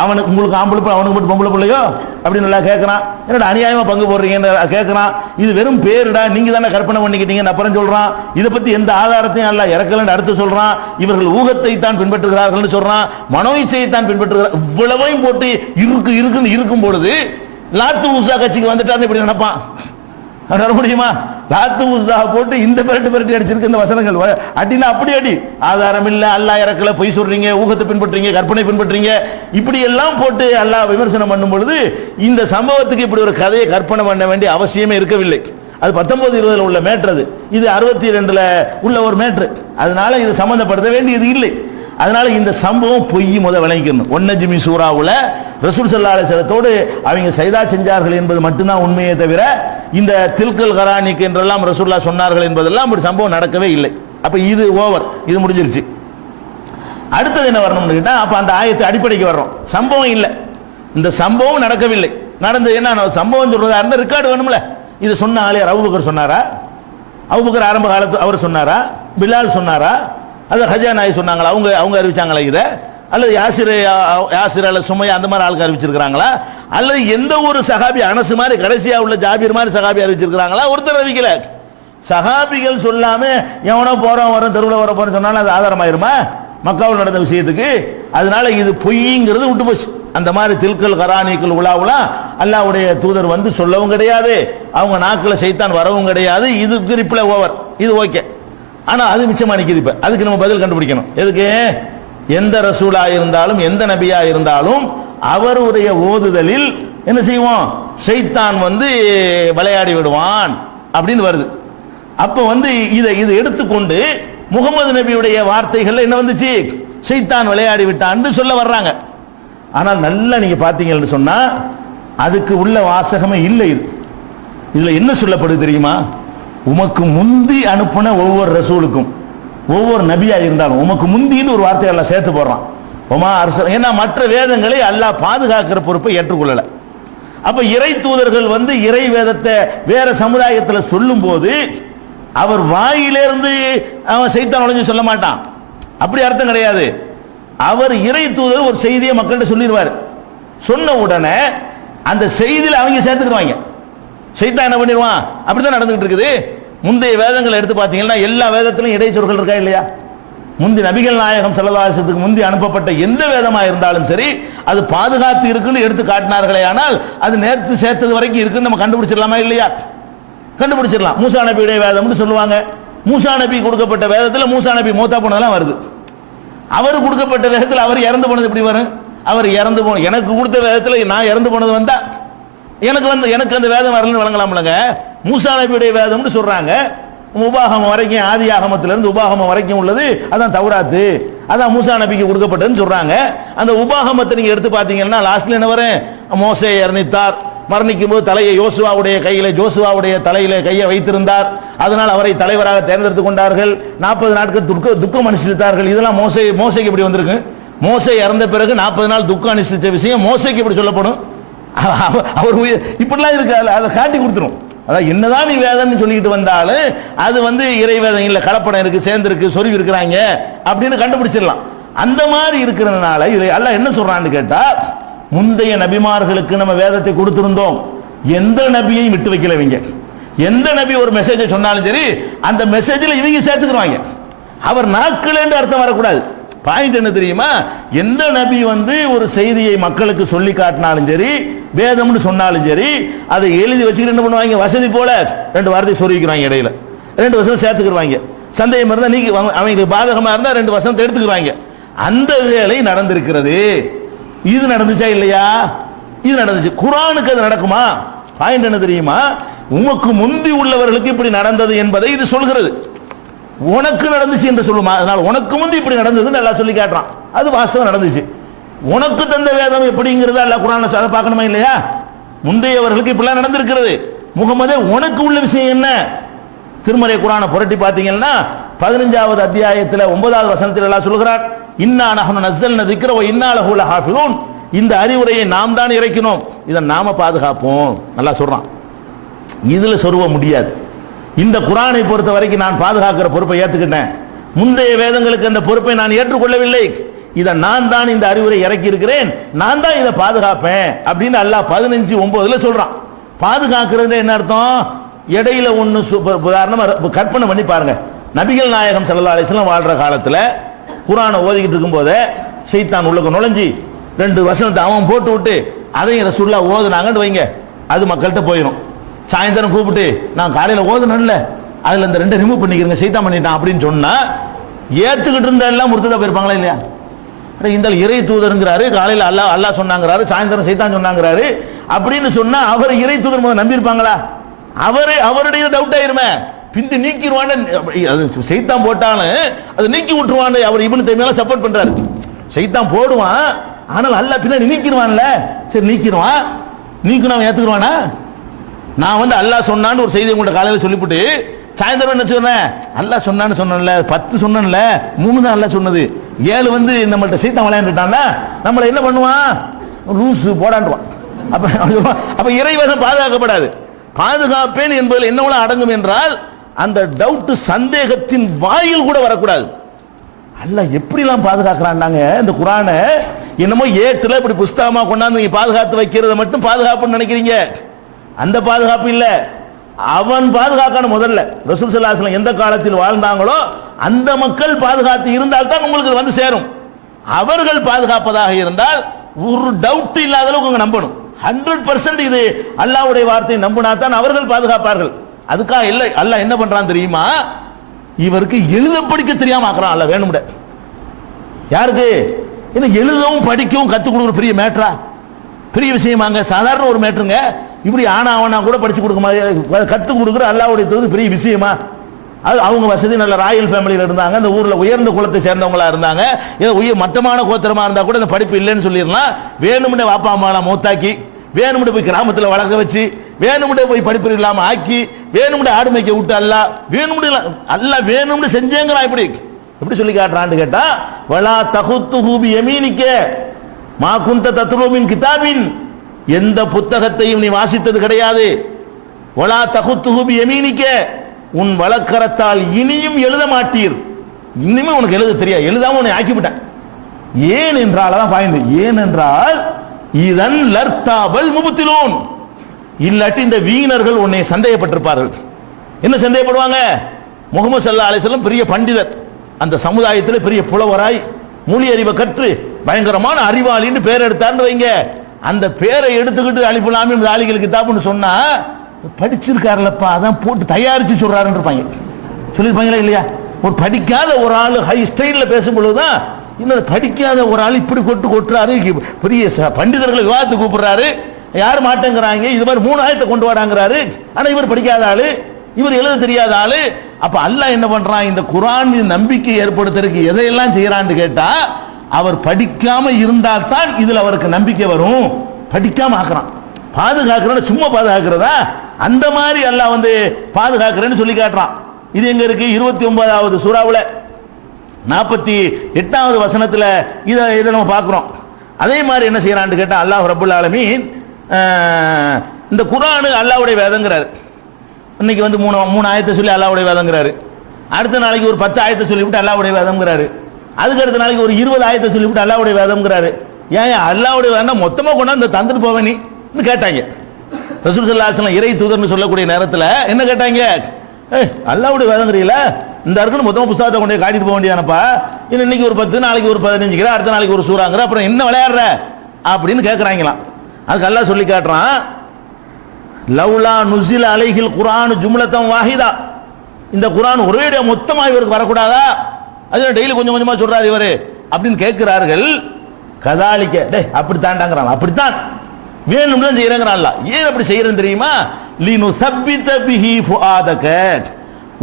அவனுக்கு உங்களுக்கு ஆம்பளை பிள்ளை அவனுக்கு மட்டும் பொம்பளை பிள்ளையோ அப்படின்னு நல்லா கேட்கறான். என்னடா அநியாயமா பங்கு போடுறீங்கன்னு கேட்கறான். இது வெறும் பேருடா, நீங்க தானே கற்பனை பண்ணிக்கிட்டீங்கன்னு அப்புறம் சொல்றான். இதை பத்தி எந்த ஆதாரத்தையும் அல்ல இறக்கலன்னு அடுத்து சொல்றான். இவர்கள் ஊகத்தை தான் பின்பற்றுகிறார்கள் சொல்றான், மனோ இச்சையை தான் பின்பற்றுகிறார். இவ்வளவையும் போட்டு இருக்குன்னு இருக்கும் பொழுது லாத்து உஸா கட்சிக்கு வந்துட்டான்னு இப்படி நினைப்பான். வர முடியுமா? லாத்து உஸா போட்டு இந்த பெரட்டி அடிச்சிருக்கு இந்த வசனங்கள். அடினா அப்படி அடி, ஆதாரம் இல்ல, அல்லாஹ் இறக்கல, பொய் சொல்றீங்க, ஊகத்தை பின்பற்றீங்க, கற்பனை பின்பற்றீங்க, இப்படி எல்லாம் போட்டு அல்லாஹ் விமர்சனம் பண்ணும் பொழுது இந்த சம்பவத்துக்கு இப்படி ஒரு கதையை கற்பனை பண்ண வேண்டிய அவசியமே இருக்கவில்லை. அது 19-20 உள்ள மேட்ரு. இது 62 உள்ள ஒரு மேட்ரு. அதனால இது சம்பந்தப்படுத்த வேண்டியது இல்லை. அதனால இந்த சம்பவம் பொய் விளங்கிக்கணும். ஒன்னஜ்மி சூராவுல ரசூல் ஸல்லல்லாஹு அலைஹி வஸல்லத்தோடு அவங்க சைதா செஞ்சார்கள் என்பது மட்டும்தான் உண்மையே தவிர இந்த தில்கல் கரானிக் என்றெல்லாம் ரசூலுல்லாஹ் சொன்னார்கள் என்பதெல்லாம் அப்படி சம்பவம் நடக்கவே இல்லை. அப்ப இது ஓவர், இது முடிஞ்சிருச்சு. அடுத்தது என்ன வரணும்னு கேட்டா அப்ப அந்த ஆயத்து அடிப்படைக்கு வர்றோம். சம்பவம் இல்லை, இந்த சம்பவம் நடக்கவில்லை. நடந்து என்ன சம்பவம் சொல்றதா இருந்தா ரெக்கார்டு வேணும்ல. இது சொன்ன ஆளே அபூபக்கர் சொன்னாரா? அபூபக்கர் ஆரம்ப காலத்து அவர் சொன்னாரா? பிலால் சொன்னாரா? அது ஹஜா நாய் சொன்னாங்களா? அவங்க அறிவிச்சாங்களா இதை? அல்லது யாசிர் அல்லது சுமையா அந்த மாதிரி ஆளுக்கு அறிவிச்சிருக்கிறாங்களா? அல்லது எந்த ஒரு சஹாபி அனசு மாதிரி கடைசியா உள்ள ஜாபீர் மாதிரி சஹாபி அறிவிச்சிருக்கிறாங்களா? ஒருத்தர் அறிவிக்கல. சஹாபிகள் சொல்லாம எவனோ போறோம் வரோம் தெருவில் வர போறோம் சொன்னாலும் அது ஆதாரமாயிருமா மக்காவில் நடந்த விஷயத்துக்கு? அதனால இது பொய்ங்கிறது விட்டு போச்சு. அந்த மாதிரி தில்கல் கரானிக்கல் உலாவுலாம் அல்லாஹ்வுடைய தூதர் வந்து சொல்லவும் கிடையாது, அவங்க நாக்கில் சைத்தான் வரவும் கிடையாது. இதுக்கு ரிப்ளை ஓவர், இது ஓகே. ஆனால் அது மிச்சமா நிற்கிது. இப்போ அதுக்கு நம்ம பதில் கண்டுபிடிக்கணும். எதுக்கு? எந்த ரசூலா இருந்தாலும் எந்த நபியா இருந்தாலும் அவருடைய ஓதுதலில் என்ன செய்வோம்? சைத்தான் வந்து விளையாடி விடுவான் அப்படின்னு வருது. அப்போ வந்து இதை எடுத்துக்கொண்டு முகமது நபியுடைய வார்த்தைகள் என்ன வந்துச்சு? சைத்தான் விளையாடி விட்டான்னு சொல்ல வர்றாங்க. ஆனால் நல்லா நீங்க பார்த்தீங்கன்னு சொன்னா அதுக்கு உள்ள வாசகமே இல்லை. இதுல என்ன சொல்லப்படுது தெரியுமா? உமக்கு முந்தி அனுப்புன ஒவ்வொரு ரசூலுக்கும் ஒவ்வொரு நபியா இருந்தாலும் உமக்கு முந்தின்னு ஒரு வார்த்தை எல்லாம் சேர்த்து போடுறான். உமா அரசர். ஏன்னா மற்ற வேதங்களை அல்லாஹ் பாதுகாக்கிற பொறுப்பை ஏற்றுக்கொள்ளல. அப்ப இறை தூதர்கள் வந்து இறை வேதத்தை வேற சமுதாயத்தில் சொல்லும் போது அவர் வாயிலிருந்து அவன் சைத்தான் நுழைஞ்சு சொல்ல மாட்டான். அப்படி அர்த்தம் கிடையாது. அவர் இறை தூதர் ஒரு செய்தியை மக்கள்கிட்ட சொல்லிடுவார். சொன்ன உடனே அந்த செய்தியில் அவங்க சேர்த்துக்குவாங்க. சைத்தான் என்ன பண்ணிடுவான்? அப்படித்தான் நடந்துகிட்டு இருக்குது. முந்தைய வேதங்களை எடுத்து பார்த்தீங்கன்னா எல்லா வேதத்திலும் இடைச்சொற்கள் இருக்கா இல்லையா? முந்தி நபிகள் நாயகம் ஸல்லல்லாஹு அலைஹி வஸல்லத்துக்கு முந்தி அனுப்பப்பட்ட எந்த வேதமா இருந்தாலும் சரி அது பாதுகாத்து இருக்குன்னு எடுத்து காட்டினார்களே, ஆனால் அது நேர்த்து சேர்த்தது வரைக்கும் இருக்குன்னு நம்ம கண்டுபிடிச்சிடலாமா இல்லையா? கண்டுபிடிச்சிடலாம். மூசா நபியுடைய வேதம்னு சொல்லுவாங்க. மூசா நபி கொடுக்கப்பட்ட வேதத்தில் மூசா நபி மூத்தா போனதெல்லாம் வருது. அவர் கொடுக்கப்பட்ட வேதத்தில் அவர் இறந்து போனது எப்படி வரும்? அவர் இறந்து போன எனக்கு கொடுத்த வேதத்தில் நான் இறந்து போனது வந்தா எனக்கு அந்த வேதம் வரலன்னு வழங்கலாம்லங்க. மூசா நபியுடைய வேதம்னு சொல்றாங்க. உபாகமம் வரைக்கும், ஆதி ஆகமத்திலிருந்து உபாகமம் வரைக்கும் உள்ளது அதான் தௌராத்து, அதான் மூசா நபிக்கு கொடுக்கப்பட்டதுன்னு சொல்றாங்க. அந்த உபாகமத்தை நீங்க எடுத்து பார்த்தீங்கன்னா லாஸ்ட்ல என்ன வரும்? மோசே இறந்தார், மரணிக்கும் போது தலையை ஜோசுவாவுடைய தலையில கையை வைத்திருந்தார், அதனால் அவரை தலைவராக தேர்ந்தெடுத்து கொண்டார்கள், 40 நாட்கள் துக்கம் அனுஷ்டித்தார்கள். இதெல்லாம் மோசைக்கு எப்படி வந்திருக்கு? மோசே இறந்த பிறகு 40 நாள் துக்கம் அனுஷ்டித்த விஷயம் மோசைக்கு எப்படி சொல்லப்படும்? அவர் இப்படிலாம் இருக்கு. அதை காட்டி கொடுத்துரும். அதான் என்னதான் நீ வேதம்னு சொல்லிட்டு வந்தாலும் அது வந்து இறை வேதம் இல்லை, கலப்படம் இருக்கு, சேர்ந்திருக்கு, சொருவி இருக்கிறாங்க அப்படின்னு கண்டுபிடிச்சிடலாம். அந்த மாதிரி இருக்கிறதுனால இதை அல்லாஹ் என்ன சொல்றான்னு கேட்டா, முந்தைய நபிமார்களுக்கு நம்ம வேதத்தை கொடுத்திருந்தோம். எந்த நபியையும் விட்டு வைக்கலவங்க. எந்த நபி ஒரு மெசேஜை சொன்னாலும் சரி அந்த மெசேஜில் இவங்க சேர்த்துக்குவாங்க. அவர் நாட்கள் என்று அர்த்தம் வரக்கூடாது. பாயிண்ட் என்ன தெரியுமா? எந்த நபி வந்து ஒரு செய்தியை மக்களுக்கு சொல்லி காட்டினாலும் சரி, வேதம்னு சொன்னாலும் சரி, அதை எழுதி வச்சுக்கிட்டு என்ன பண்ணுவாங்க? வசதி போல 2 வார்த்தை சொல்லிக்கிறாங்க, இடையில 2 வசனம் சேர்த்துக்குவாங்க. சந்தேகம் இருந்தால் நீக்கி அவங்க பாதகமா இருந்தால் 2 வசனத்தை எடுத்துக்குவாங்க. அந்த வேலை நடந்திருக்கிறது. இது நடந்துச்சா இல்லையா? இது நடந்துச்சு. குர்ஆனுக்கு அது நடக்குமா? பாயிண்ட் என்ன தெரியுமா? உமக்கு முந்தி உள்ளவர்களுக்கு இப்படி நடந்தது என்பதை இது சொல்கிறது. உனக்கு நடந்துச்சு என்று சொல்லுமா? அதனால உனக்கு முந்தி இப்படி நடந்ததுன்னு எல்லாம் சொல்லி காட்டுறான். அது வாஸ்தவம் நடந்துச்சு. உனக்கு தந்த வேதம் எப்படிங்கிறது அல்லாஹ் குர்ஆன்ல சொல்ல பார்க்கணுமா இல்லையா? முந்தையவர்களுக்கு இப்படிலாம் நடந்திருக்கிறது. முகமதே உனக்கு உள்ள விஷயம் என்ன? திருமறை குர்ஆனை புரட்டி பார்த்தீங்கன்னா 15வது அத்தியாயத்தில் 9வது வசனத்தில் எல்லாம் சொல்கிறார், இன்னா நஹ்னு நஸ்ஸல்னா திக்ர வ இன்னா லஹு லஹாஃபிலூன். இந்த அறிவுரையை நாம் தான் இறக்கினோம், இதை நாம பாதுகாப்போம். நல்லா சொல்றான். இதுல சொருவ முடியாது. இந்த குர்ஆனை பொறுத்த வரைக்கும் நான் பாதுகாக்கிற பொறுப்பை ஏற்றுக்கிட்டேன். முந்தைய வேதங்களுக்கு அந்த பொறுப்பை நான் ஏற்றுக்கொள்ளவில்லை. இதை நான் தான் இந்த அறிவுரை இறக்கி இருக்கிறேன், நான் தான் இதை பாதுகாப்பேன் அப்படின்னு அல்லாஹ் 15:9 சொல்றான். பாதுகாக்கிறது என்ன அர்த்தம்? இடையில ஒன்று உதாரணமா கற்பனை பண்ணி பாருங்க. நபிகள் நாயகம் ஸல்லல்லாஹு அலைஹி வஸல்லம் வாழ்ற காலத்தில் குர்ஆனை ஓதிக்கிட்டு இருக்கும் போதே சைத்தான் உள்ளுக்கு நுழைஞ்சி 2 வசனத்தை அவன் போட்டு விட்டு அதையும் ரசூலுல்லாஹ் ஓதுனாங்கன்னு வைங்க, அது மக்கள்கிட்ட போயிடும். சாயந்தரம் கூப்பிட்டு நான் காலையில் ஓதுனேன்ல அதில் இந்த 2 ரிமூவ் பண்ணிக்கிறேங்க, சைத்தான் பண்ணிட்டான் அப்படின்னு சொன்னா ஏத்துக்கிட்டு இருந்த எல்லாம் முர்த்ததா போயிருப்பாங்களா இல்லையா? இந்த இறை தூதருங்கிறாரு, காலையில் அல்லாஹ் சொன்னாங்கிறாரு, சாயந்தரம் சைத்தான் சொன்னாங்கிறாரு அப்படின்னு சொன்னா அவர் இறை தூதர் முதல்ல நம்பியிருப்பாங்களா? அவருடைய டவுட் ஆயிருமே. பிந்தி நீக்கிடுவான்னு சைத்தான் போட்டாலும் அது நீக்கி விட்டுருவான்னு அவர் இப்னு தைமியா சப்போர்ட் பண்றாரு. சைத்தான் போடுவான், ஆனால் அல்லாஹ் பின்னாடி நீக்கிடுவான்ல. சரி நீக்கிடுவான், நீக்கணும் அவன் ஏத்துக்குவானா? நான் வந்து அல்லாஹ் சொன்னான்னு ஒரு செய்தி உங்கள்கிட்ட காலையில் சொல்லிவிட்டு சாயந்தரம் என்ன சொன்னேன்? அல்லாஹ் சொன்னான்னு சொன்னேன்ல, 10 சொன்னேன்ல, 3 தான் அல்லாஹ் சொன்னது, 7 வந்து நம்மள்ட்ட சைத்தான் விளையாண்டுட்டான்னா நம்மளை என்ன பண்ணுவான்? லூசு போடாண்டுவான். அப்ப இறைவசம் பாதுகாக்கப்படாது. பாதுகாப்பேன் என்பதில் என்னவெல்லாம் அடங்கும் என்றால் அந்த டவுட், சந்தேகத்தின் வாயில் கூட வரக்கூடாது. அல்லாஹ் எப்படிலாம் பாதுகாக்கிறான்னாங்க இந்த குர்ஆனை. என்னமோ ஏட்டுல இப்படி புஸ்தகமா கொண்டாந்து நீங்க பாதுகாத்து வைக்கிறத மட்டும் பாதுகாப்புன்னு நினைக்கிறீங்க. அந்த பாதுகாப்பு இல்ல, அவன் பாதுகாக்கணும். முதல்ல ரசூல் ஸல்லல்லாஹு அலைஹி வஸல்லம் எந்த காலத்தில் வாழ்ந்தாங்களோ அந்த மக்கள் பாதுகாத்து இருந்தால் தான் உங்களுக்கு வந்து சேரும். அவர்கள் பாதுகாப்பதாக இருந்தால் ஒரு டவுட் இல்லாத அளவுக்கு உங்க நம்பணும். 100% இது அல்லாஹ்வுடைய வார்த்தையை நம்பினா தான் அவர்கள் பாதுகாப்பார்கள். அதுக்காக இல்லை. அல்லாஹ் என்ன பண்றான் தெரியுமா? இவருக்கு எழுத படிக்க தெரியாம ஆக்குறான். அல்லாஹ் வேணும்ட. யாருக்கு? என்ன எழுதவும் படிக்கவும் கத்துக் கொடுக்குற பெரிய மேட்டரா? பெரிய விஷயமாங்க? சாதாரண ஒரு மேட்டருங்க. இப்படி ஆனா அவனா கூட படிச்சு கொடுக்க கத்துக் கொடுக்குற அல்லாஹ்வுடைய தூதர் பெரிய விஷயமா? அது அவங்க வசதி நல்ல ராயல் ஃபேமிலியில் இருந்தாங்க, அந்த ஊர்ல உயர்ந்த குலத்தை சேர்ந்தவங்களா இருந்தாங்க. ஏதோ மட்டமான கோத்திரமா இருந்தா கூட இந்த படிப்பு இல்லைன்னு சொல்லிடலாம். வேணும்னு வாப்பா அம்மாலாம் மூத்தாக்கி, வேணும்னு போய் கிராமத்தில் வளர்க்க வச்சு, வேணும்னு போய் படிப்பு இல்லாம ஆக்கி, வேணும்னு ஆடு மேய்க்க விட்டு அல்ல வேணும்னு செஞ்சேங்கிறா. எப்படி சொல்லி காட்டுறான்னு கேட்டா, வலா தகுத்துஹு பி யமீனிக மா குன்த தத்லூ மின் கிதாபின், எந்த புத்தகத்தையும் நீ வாசித்தது கிடையாது. வலா தகுத்துஹு பி யமீனிக, உன் வலக்கரத்தால் இனியும் எழுத மாட்டீர். இனிமே உனக்கு எழுத தெரியாது, எழுதாம உன்னை ஆக்கிவிட்டேன். ஏன் என்றால் அதான் பாயிண்ட். ஏன் என்றால் இதன் லர்தாபல் முபத்திலூன், இல்லாட்டி இந்த வீணர்கள் உன்னை சந்தேகப்பட்டிருப்பார்கள். என்ன சந்தேகப்படுவாங்க? முஹம்மது ஸல்லல்லாஹு அலைஹி வஸல்லம் பெரிய பண்டிதர், அந்த சமுதாயத்தில் பெரிய புலவராய் மொழி அறிவை கற்று பயங்கரமான அறிவாளின்னு பேர் எடுத்தான்னு வைங்க. அந்த பேரை எடுத்துக்கிட்டு அலிஃபுல் தாலிகல் கிதாப்னு சொன்னா படிச்சிருக்காருலப்பா, அதான் போட்டு தயாரிச்சு சொல்றாருன்னு இருப்பாங்க. சொல்லியிருப்பாங்களா இல்லையா? ஒரு படிக்காத ஒரு ஆள் ஹை ஸ்டைலில் பேசும்பொழுதுதான் இன்னும் படிக்காத ஒரு ஆள் இப்படி கொட்டுறாரு. பெரிய பண்டிதர்களை விவாதத்துக்கு கூப்பிடுறாரு, யாரும் மாட்டேங்கிறாங்க. இது மாதிரி 3 ஆயத்தை கொண்டு வராங்கிறாரு. ஆனா இவர் படிக்காத ஆளு, இவர் எழுத தெரியாத ஆளு. அப்ப அல்லாஹ் என்ன பண்றான்? இந்த குர்ஆன் நம்பிக்கை ஏற்படுத்துறதுக்கு எதையெல்லாம் செய்யறான்னு கேட்டா, அவர் படிக்காம இருந்தால் தான் இதுல அவருக்கு நம்பிக்கை வரும். படிக்காம ஆக்குறான். பாதுகாக்கிறேன்னு சும்மா பாதுகாக்கிறதா? அந்த மாதிரி அல்லாஹ் வந்து பாதுகாக்கிறேன்னு சொல்லி காட்டுறான். இது எங்க இருக்கு? 29வது சூராவுல 48வது வசனத்துல இதை நம்ம பார்க்கிறோம். அதே மாதிரி என்ன செய்யறான்னு கேட்டா, அல்லாஹ் ரப்புல் ஆலமீன் இந்த குர்ஆன் அல்லாஹ்வுடைய வேதங்கிறாரு. இன்னைக்கு வந்து 3 ஆயத்தை சொல்லி அல்லாஹ்வுடைய வேதங்கிறாரு. அடுத்த நாளைக்கு ஒரு 10 ஆயத்தை சொல்லிவிட்டு அல்லாஹ்வுடைய வேதம்ங்கிறாரு. அதுக்கு அடுத்த நாளைக்கு ஒரு 20 ஆயத்தை சொல்லிவிட்டு அல்லாஹ்வுடைய வேதம்ங்கிறாரு. ஏன் அல்லாஹ்வுடைய வேதம் மொத்தமா கொண்டாந்து தந்துட்டு போவே நீ கேட்டாங்க. ரசூல் ஸல்லல்லாஹு அலைஹி வஸல்லம் இறை தூதர்னு சொல்லக்கூடிய நேரத்தில் என்ன கேட்டாங்க? அல்லாஹ்வுடைய வேதங்கிறீங்களா? இந்த இருக்குன்னு மொத்தமா புத்தகத்தை கொண்டு காட்டிட்டு போக வேண்டியதானப்பா. இன்னைக்கு ஒரு 10, நாளைக்கு ஒரு 15, அடுத்த நாளைக்கு ஒரு சூறாங்கிற, அப்புறம் என்ன விளையாடுற அப்படின்னு கேட்கறாங்களாம். அதுக்கு அல்லாஹ் சொல்லி காட்டுறான், லவ்லா நுஸில அலைஹில் குர்ஆன் ஜும்லத்தன் வாஹிதா, இந்த குர்ஆன் ஒரேடியா மொத்தமா இவருக்கு வரக்கூடாதா? அது டெய்லி கொஞ்சம் கொஞ்சமா சொல்றாரு இவரு அப்படின்னு கேட்கிறார்கள். கதாலிக்க அப்படி தாண்டாங்கிறான். அப்படித்தான் வேணும்னு தான் செய்யறாங்கறான்ல. ஏன் அப்படி செய்யறேன்னு தெரியுமா? லீனு சப்பித பிஹி ஃபுஆதக,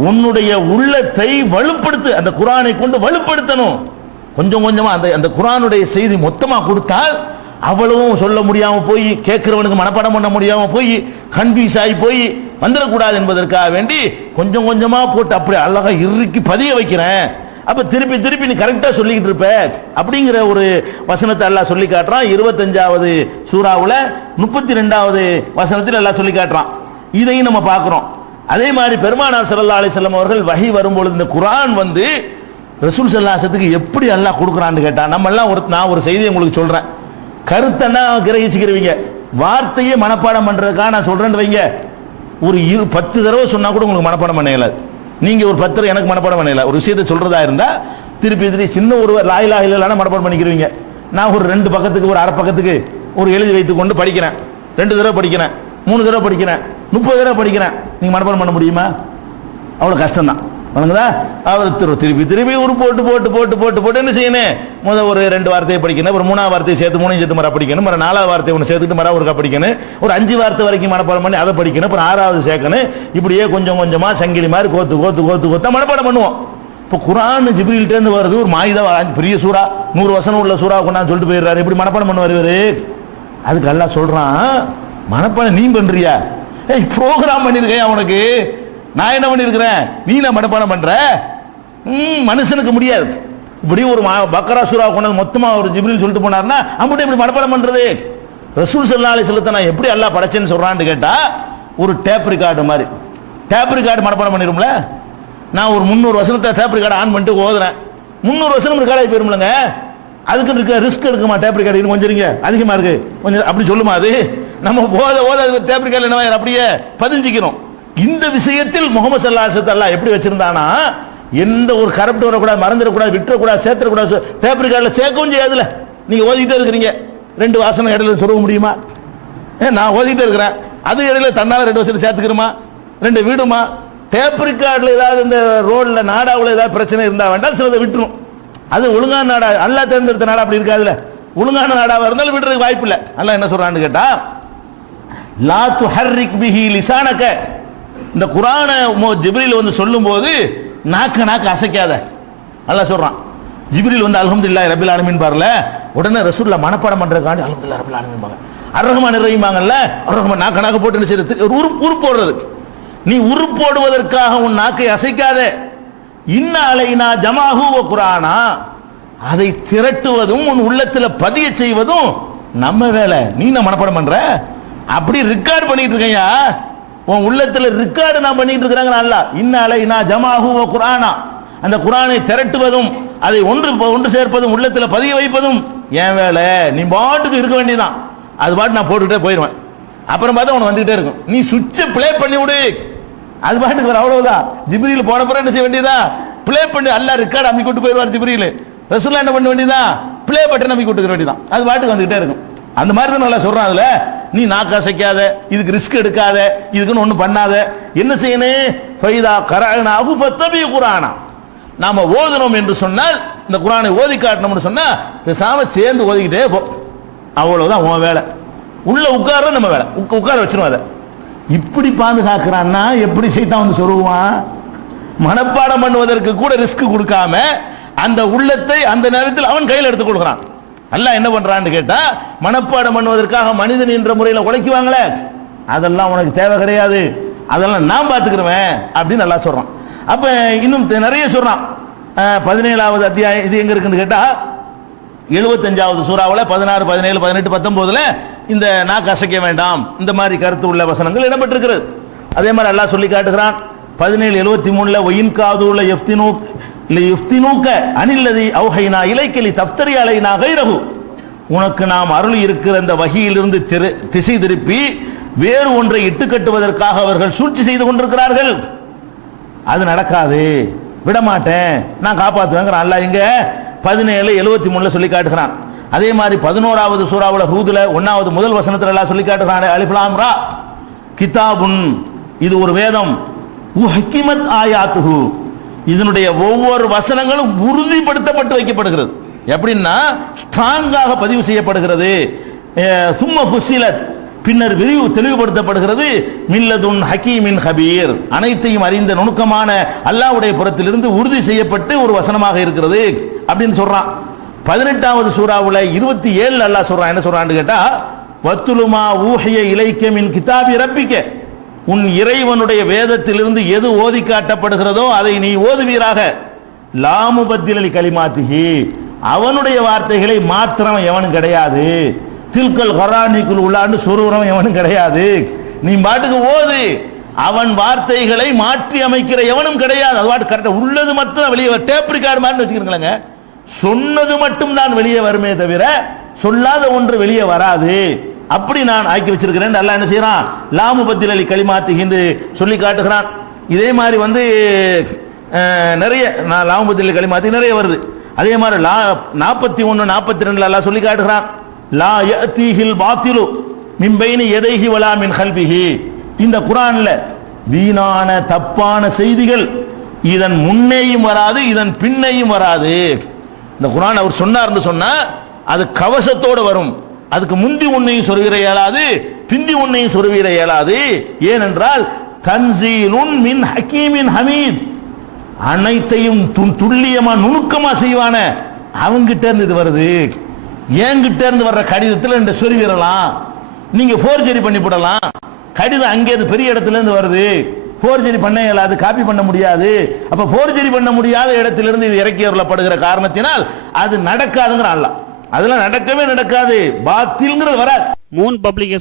உன்னுடைய உள்ளத்தை வலுப்படுத்து, அந்த குர்ஆனை கொண்டு வலுப்படுத்தணும். கொஞ்சம் கொஞ்சமா அந்த குர்ஆனுடைய செய்தி மொத்தமா கொடுத்தால் அவ்வளவும் சொல்ல முடியாம போய், கேட்கிறவனுக்கு மனப்பாடம் பண்ண முடியாம போய், கன்ஃபியூஸ் ஆகி போய் வந்துடக்கூடாது என்பதற்காக வேண்டி கொஞ்சம் கொஞ்சமா போட்டு அப்படி அழகா இறுக்கி பதிய வைக்கிறேன். அப்ப திருப்பி திருப்பி நீ கரெக்டா சொல்லிக்கிட்டு இருப்ப அப்படிங்கிற ஒரு வசனத்தை அல்லாஹ் சொல்லி காட்டுறான். 25வது சூராவுல 32வது வசனத்தில் அல்லாஹ் சொல்லி காட்டுறான். இதையும் நம்ம பார்க்கிறோம். அதே மாதிரி பெருமானார் ஸல்லல்லாஹு அலைஹி வஸல்லம் அவர்கள் வஹி வரும்பொழுது இந்த குர்ஆன் வந்து ரசூல் ஸல்லல்லாஹு அலைஹி வஸல்லத்துக்கு எப்படி அல்லாஹ் கொடுக்குறான்னு கேட்டா, நம்ம எல்லாம் நான் ஒரு செய்தியை உங்களுக்கு சொல்றேன், கருத்தன்னா கிரகிச்சுக்கிறவங்க, வார்த்தையே மனப்பாடம் பண்றதுக்காக நான் சொல்றேன்னு வைங்க. ஒரு 10 தடவை சொன்னா கூட உங்களுக்கு மனப்பாடம் பண்ண இயலாது. நீங்க ஒரு 10 எனக்கு மனப்பாடம் பண்ண இயலாது. ஒரு விஷயத்தை சொல்றதா இருந்தா திருப்பி திருப்பி சின்ன ஒரு லா இலாஹ இல்லல்லாஹ் மனப்பாடம் பண்ணிக்கிறவங்க. நான் ஒரு 2 பக்கத்துக்கு ஒரு அரை பக்கத்துக்கு ஒரு எழுதி வைத்துக் கொண்டு படிக்கிறேன். 2 தடவை படிக்கிறேன், 3 தடவை படிக்கிறேன், 30 தடவை படிக்கிறேன். நீங்க மனப்பாடம் பண்ண முடியுமா? அவ்வளவு கஷ்டம் தான். வணங்குதா? அவர் திருப்பி திருப்பி ஒரு போட்டு போட்டு போட்டு போட்டு போட்டு என்ன செய்யணும்? முதல் ஒரு 2 வார்த்தையை படிக்கணும், அப்புறம் 3ஆவது வார்த்தையை சேர்த்து 3 சேர்த்து மர படிக்கணும், அப்புறம் 4ஆவது வார்த்தையை ஒன்று சேர்த்துட்டு மர ஒருக்கா படிக்கணும், ஒரு 5 வார்த்தை வரைக்கும் மனப்பாடம் பண்ணி அதை படிக்கணும், அப்புறம் 6ஆவது சேர்க்கணும். இப்படியே கொஞ்சம் கொஞ்சமா சங்கிலி மாதிரி கோத்து கோத்து கோத்து கோத்தா மனப்பாடம் பண்ணுவோம். இப்போ குர்ஆன் ஜிப்ரீல்கிட்டேருந்து வருது, ஒரு மாயிதா பெரிய சூறா 100 வசனம் உள்ள சூறா கொண்டாந்து சொல்லிட்டு போயிடுறாரு. எப்படி மனப்பாடம் பண்ணுவார் இவரு? அதுக்கு அல்லாஹ் சொல்றான், மனப்பாடம் நீ பண்றியா? ப்ரோக்ராம் பண்ணிருக்கேன் அவனுக்கு, நான் என்ன பண்ணிருக்கிறேன்? நீ நான் மனப்பாடம் பண்ற? மனுஷனுக்கு முடியாது. இப்படி ஒரு பக்கரா சூறா கொண்டாந்து மொத்தமா ஒரு ஜிப்ரீல் சொல்லிட்டு போனார்னா அப்படி இப்படி மனப்பாடம் பண்றது ரசூல் ஸல்லல்லாஹு அலைஹி வஸல்லத்தை நான் எப்படி அல்லாஹ் படைச்சேன்னு சொல்றான்னு கேட்டா, ஒரு டேப் ரெக்கார்டு மாதிரி. டேப் ரெக்கார்டு மனப்பாடம் பண்ணிரும்ல. நான் ஒரு 300 வசனத்தை டேப் ரெக்கார்டு ஆன் பண்ணிட்டு ஓதுறேன், 300 வசனம் ரெக்கார்ட் ஆகி போயிரும்லங்க. அதுக்கு இருக்க ரிஸ்க் எடுக்குமா? டேப் ரெக்கார்டு கொஞ்சம் இருங்க, அதிகமா இருக்கு கொஞ்சம் அப்படி சொல்லுமா? அது நம்ம ஓத டேப் ரெக்கார்டு என்ன அப்படியே பதிஞ்சிக்கிறோம். இந்த விஷயத்தில் முகமது ஸல்லல்லாஹு அலைஹி வஸல்லம் அல்லாஹ் எப்படி வச்சிருந்தானா, எந்த ஒரு கரப்ட் வரக்கூடாது, மறந்துடக்கூடாது, விட்டுறக்கூடாது, சேர்த்துடக்கூடாது. டேப் ரெக்கார்டில் சேர்க்கவும் செய்யாதுல. நீங்க ஓதிட்டே இருக்கிறீங்க, 2 வாசனம் இடையில சொல்ல முடியுமா? நான் ஓதிட்டே இருக்கிறேன், அது இடையில தன்னால 2 வருஷம் சேர்த்துக்கிறோமா, 2 வீடுமா? டேப் ரெக்கார்டில் ஏதாவது இந்த ரோட்ல நாடாவில் ஏதாவது பிரச்சனை இருந்தா வேண்டாம், சிலதை விட்டுரும். அது ஒழுங்கான நாடா, அல்லாஹ் தேர்ந்தெடுத்த நாடா அப்படி இருக்காதுல. ஒழுங்கான நாடாவா இருந்தாலும் விடுறதுக்கு வாய்ப்பு இல்லை. அல்லாஹ் என்ன சொல்றான்னு கேட்டா, லா துஹர்ரிக் பிஹி லிசானக, இந்த குர்ஆனை ஜிப்ரீல் வந்து சொல்லும்போது நாக்க அசைக்காத அல்லாஹ் சொல்றான். ஜிப்ரீல் வந்து அல்ஹம்துலில்லாஹி ரப்பில் ஆலமீன் பாருல, உடனே ரசூலுல்லாஹ் மனப்பாடம் பண்றதுக்காண்டி அல்ஹம்துலில்லாஹி ரப்பில் ஆலமீன் பாங்க, அர் ரஹ்மான் ரஹீமாங்கல்ல, அர் ரஹ்மான் நாக்க போட்டு செய்யறது உருப்பு போடுறது. நீ உருப்பு போடுவதற்காக உன் நாக்கை அசைக்காத. இன்ன அலைனா ஜமாஹு வ குர்ஆனா, அதை திரட்டுவதும் உன் உள்ளத்துல பதிய செய்வதும் நம்ம வேலை. நீ என்ன மனப்பாடம் பண்ற? அப்படி ரெக்கார்ட் பண்ணிட்டு இருக்கையா, உன் உள்ளத்துல ரெக்கார்டு நான் பண்ணிட்டு இருக்கிறாங்க அல்லாஹ். இன்ன அலைனா ஜமாஹு வ குர்ஆனா, அந்த குர்ஆனை திரட்டுவதும் அதை ஒன்று சேர்ப்பதும் உள்ளத்துல பதிய வைப்பதும் என் வேலை. நீ பாட்டுக்கு இருக்க வேண்டியதான், அது பாட்டு நான் போட்டுக்கிட்டே போயிடுவேன். அப்புறம் பார்த்தா உனக்கு வந்துகிட்டே இருக்கும். நீ சுவிட்சை பிளே பண்ணி விடு, அது பாட்டுக்கு வர, அவ்வளவுதான். ஜிப்ரீல் போன பிறகு என்ன செய்ய வேண்டியதா, பிளே பண்ணி அல்லாஹ் ரெக்கார்டு அமைக்க விட்டு போயிடுவார் ஜிப்ரீல். ரசூலுல்லாஹ் என்ன பண்ண வேண்டியதா, பிளே பட்டன் அமைக்க விட்டுக்க வேண்டியதான், அது பாட்டுக்கு வந்துகிட்டே இருக்கும். அந்த மாதிரி தான் நல்லா சொல்றான். அதுல நீ நாக்கு அசைக்காத, இதுக்கு ரிஸ்க் எடுக்காத, இதுக்குன்னு ஒண்ணு பண்ணாத. என்ன செய்யணும்? ஃபைதா கரஅனாஹு ஃபத்தபி குர்ஆனா, நாம ஓதணும் என்று சொன்னால், இந்த குர்ஆனை ஓதி காட்டணும்னு சொன்னா பேசாம சேர்ந்து ஓதிக்கிட்டே போ, அவ்வளவுதான் உன் வேலை. உள்ள உட்கார நம்ம வேலை, உட்கார வச்சிரும். அதை இப்படி பாதுகாக்கிறான்னா எப்படி சைத்தான் வந்து சொல்லுவான்? மனப்பாடம் பண்ணுவதற்கு கூட ரிஸ்க் கொடுக்காம அந்த உள்ளத்தை அந்த நேரத்தில் அவன் கையில் எடுத்துக் கொள்கிறான். அல்லாஹ் என்ன பண்றான்னு கேட்டா, மனப்பாடம் பண்ணுவதற்காக மனிதன் என்ற முறையில் உழைக்குவாங்களே, அதெல்லாம் உனக்கு தேவை கிடையாது, அதெல்லாம் நான் பார்த்துக்கிறேன் அப்படின்னு அல்லாஹ் சொல்றான். அப்ப இன்னும் நிறைய சொல்றான். 17வது அத்தியாயம் இது எங்க இருக்குன்னு கேட்டா, 75வது சூறாவில் 16, 17, 18, 19 இந்த நாக்கு அசைக்க வேண்டாம் இந்த மாதிரி கருத்து உள்ள வசனங்கள் இடம்பெற்றிருக்கிறது. அதே மாதிரி அல்லாஹ் சொல்லி காட்டுகிறான் 17:73 ஒயின் காதுல யஃப்தினூக அனில்லதி அவ்ஹைனா இலைக்க லிதஃப்தரி அலைனா கைரஹு, உனக்கு நாம் அருள் இருக்கிற இந்த வஹியிலிருந்து திசை திருப்பி வேறு ஒன்றை இட்டு கட்டுவதற்காக அவர்கள் சூழ்ச்சி செய்து கொண்டிருக்கிறார்கள். அது நடக்காது, விடமாட்டேன், நான் காப்பாற்றுவேங்கிறான் அல்லாஹ். இங்க 17:73 சொல்லி காட்டுகிறான். அதே மாதிரி 11வது சூறாவுல ஹூதுல 1வது முதல் வசனத்துல அல்லாஹ் சொல்லி காட்டுகிறான், அலிஃப் லாம் ரா கிதாபுன், இது ஒரு வேதம், உஹ்கிமத் ஆயாத்துஹு, இதனுடைய ஒவ்வொரு வசனங்களும் உறுதிப்படுத்தப்பட்டு வைக்கப்படுகிறது. எப்படின்னா ஸ்ட்ராங்காக பதிவு செய்யப்படுகிறது. சும்ம ஃபுஸ்ஸிலத், பின்னர் தெளிவுபடுத்தப்படுகிறது. மில்லதுன் ஹக்கீமின் ஹபீர், அனைத்தையும் அறிந்த நுணுக்கமான அல்லாஹ்வுடைய புறத்திலிருந்து உறுதி செய்யப்பட்டு ஒரு வசனமாக இருக்கிறது அப்படின்னு சொல்றான். 18வது சூறாவுல 27 அல்லாஹ் சொல்றான். என்ன சொல்றான்னு கேட்டா, வத்துலுமா ஊஹிய இலைக்க மின் கிதாபி ரப்பிக்க, உன் இறைவனுடைய வேதத்திலிருந்து எது ஓதி காட்டப்படுகிறதோ அதை நீ ஓதுவீராக. லாமு பத்திலி கலிமாத்திஹி, அவனுடைய வார்த்தைகளை மாத்திரம் எவனும் கிடையாது. தில்கல் கரானிக்குள் உள்ளாண்டு சொருவரம் எவனும் கிடையாது. நீ பாட்டுக்கு ஓது, அவன் வார்த்தைகளை மாற்றி அமைக்கிற எவனும் கிடையாது. அது பாட்டு கரெக்டா உள்ளது மட்டும் வெளியே டேப் ரெக்கார்டு மாதிரி வச்சுக்கிறீங்களேங்க, சொன்னது மட்டும் தான் வெளியே வருமே தவிர சொல்லாத ஒன்று வெளியே வராது. அப்படி நான் ஆக்கி வச்சிருக்கிறேன். அல்லாஹ் என்ன செய்யறான், லாமு பத்திலி கலிமாத்தி என்று சொல்லி காட்டுகிறான். இதே மாதிரி வந்து நிறைய லாமு பத்திலி கலிமாத்தி நிறைய வருது. அதே மாதிரி 41, 42 அல்லாஹ் சொல்லி காட்டுகிறான், லா யஅதீஹில் பாத்திலு மின் பைனி யதைஹி வலா மின் கல்பிஹி, இந்த குர்ஆன்ல வீணான தப்பான செய்திகள் இதன் முன்னேயும் வராது இதன் பின்னையும் வராது. இந்த குர்ஆன் அவர் சொன்னார்னு சொன்னா அது கவசத்தோடு வரும், அதுக்கு முந்தி உன்னையும் சொருகிற இயலாது, பிந்தி உன்னையும் சொருகிற இயலாது. ஏனென்றால் தன்சீலுன் மின் ஹக்கீமின் ஹமீத், அனைத்தையும் துல்லியமா நுணுக்கமா செய்வான அவங்கிட்ட இருந்து இது வருது. என்கிட்ட இருந்து வர்ற கடிதத்தில் இந்த சொருகிடலாம், நீங்க போர்ஜரி பண்ணி போடலாம். கடிதம் அங்கே பெரிய இடத்துல இருந்து வருது, போர்ஜரி பண்ண இயலாது, காப்பி பண்ண முடியாது. அப்ப போர்ஜரி பண்ண முடியாத இடத்திலிருந்து இது இறக்கி வரப்படுகிற காரணத்தினால் அது நடக்காதுங்கிற அல்லாஹ். அதெல்லாம் நடக்கவே நடக்காது, பாத்தில்ங்கிறது வராது. Moon publication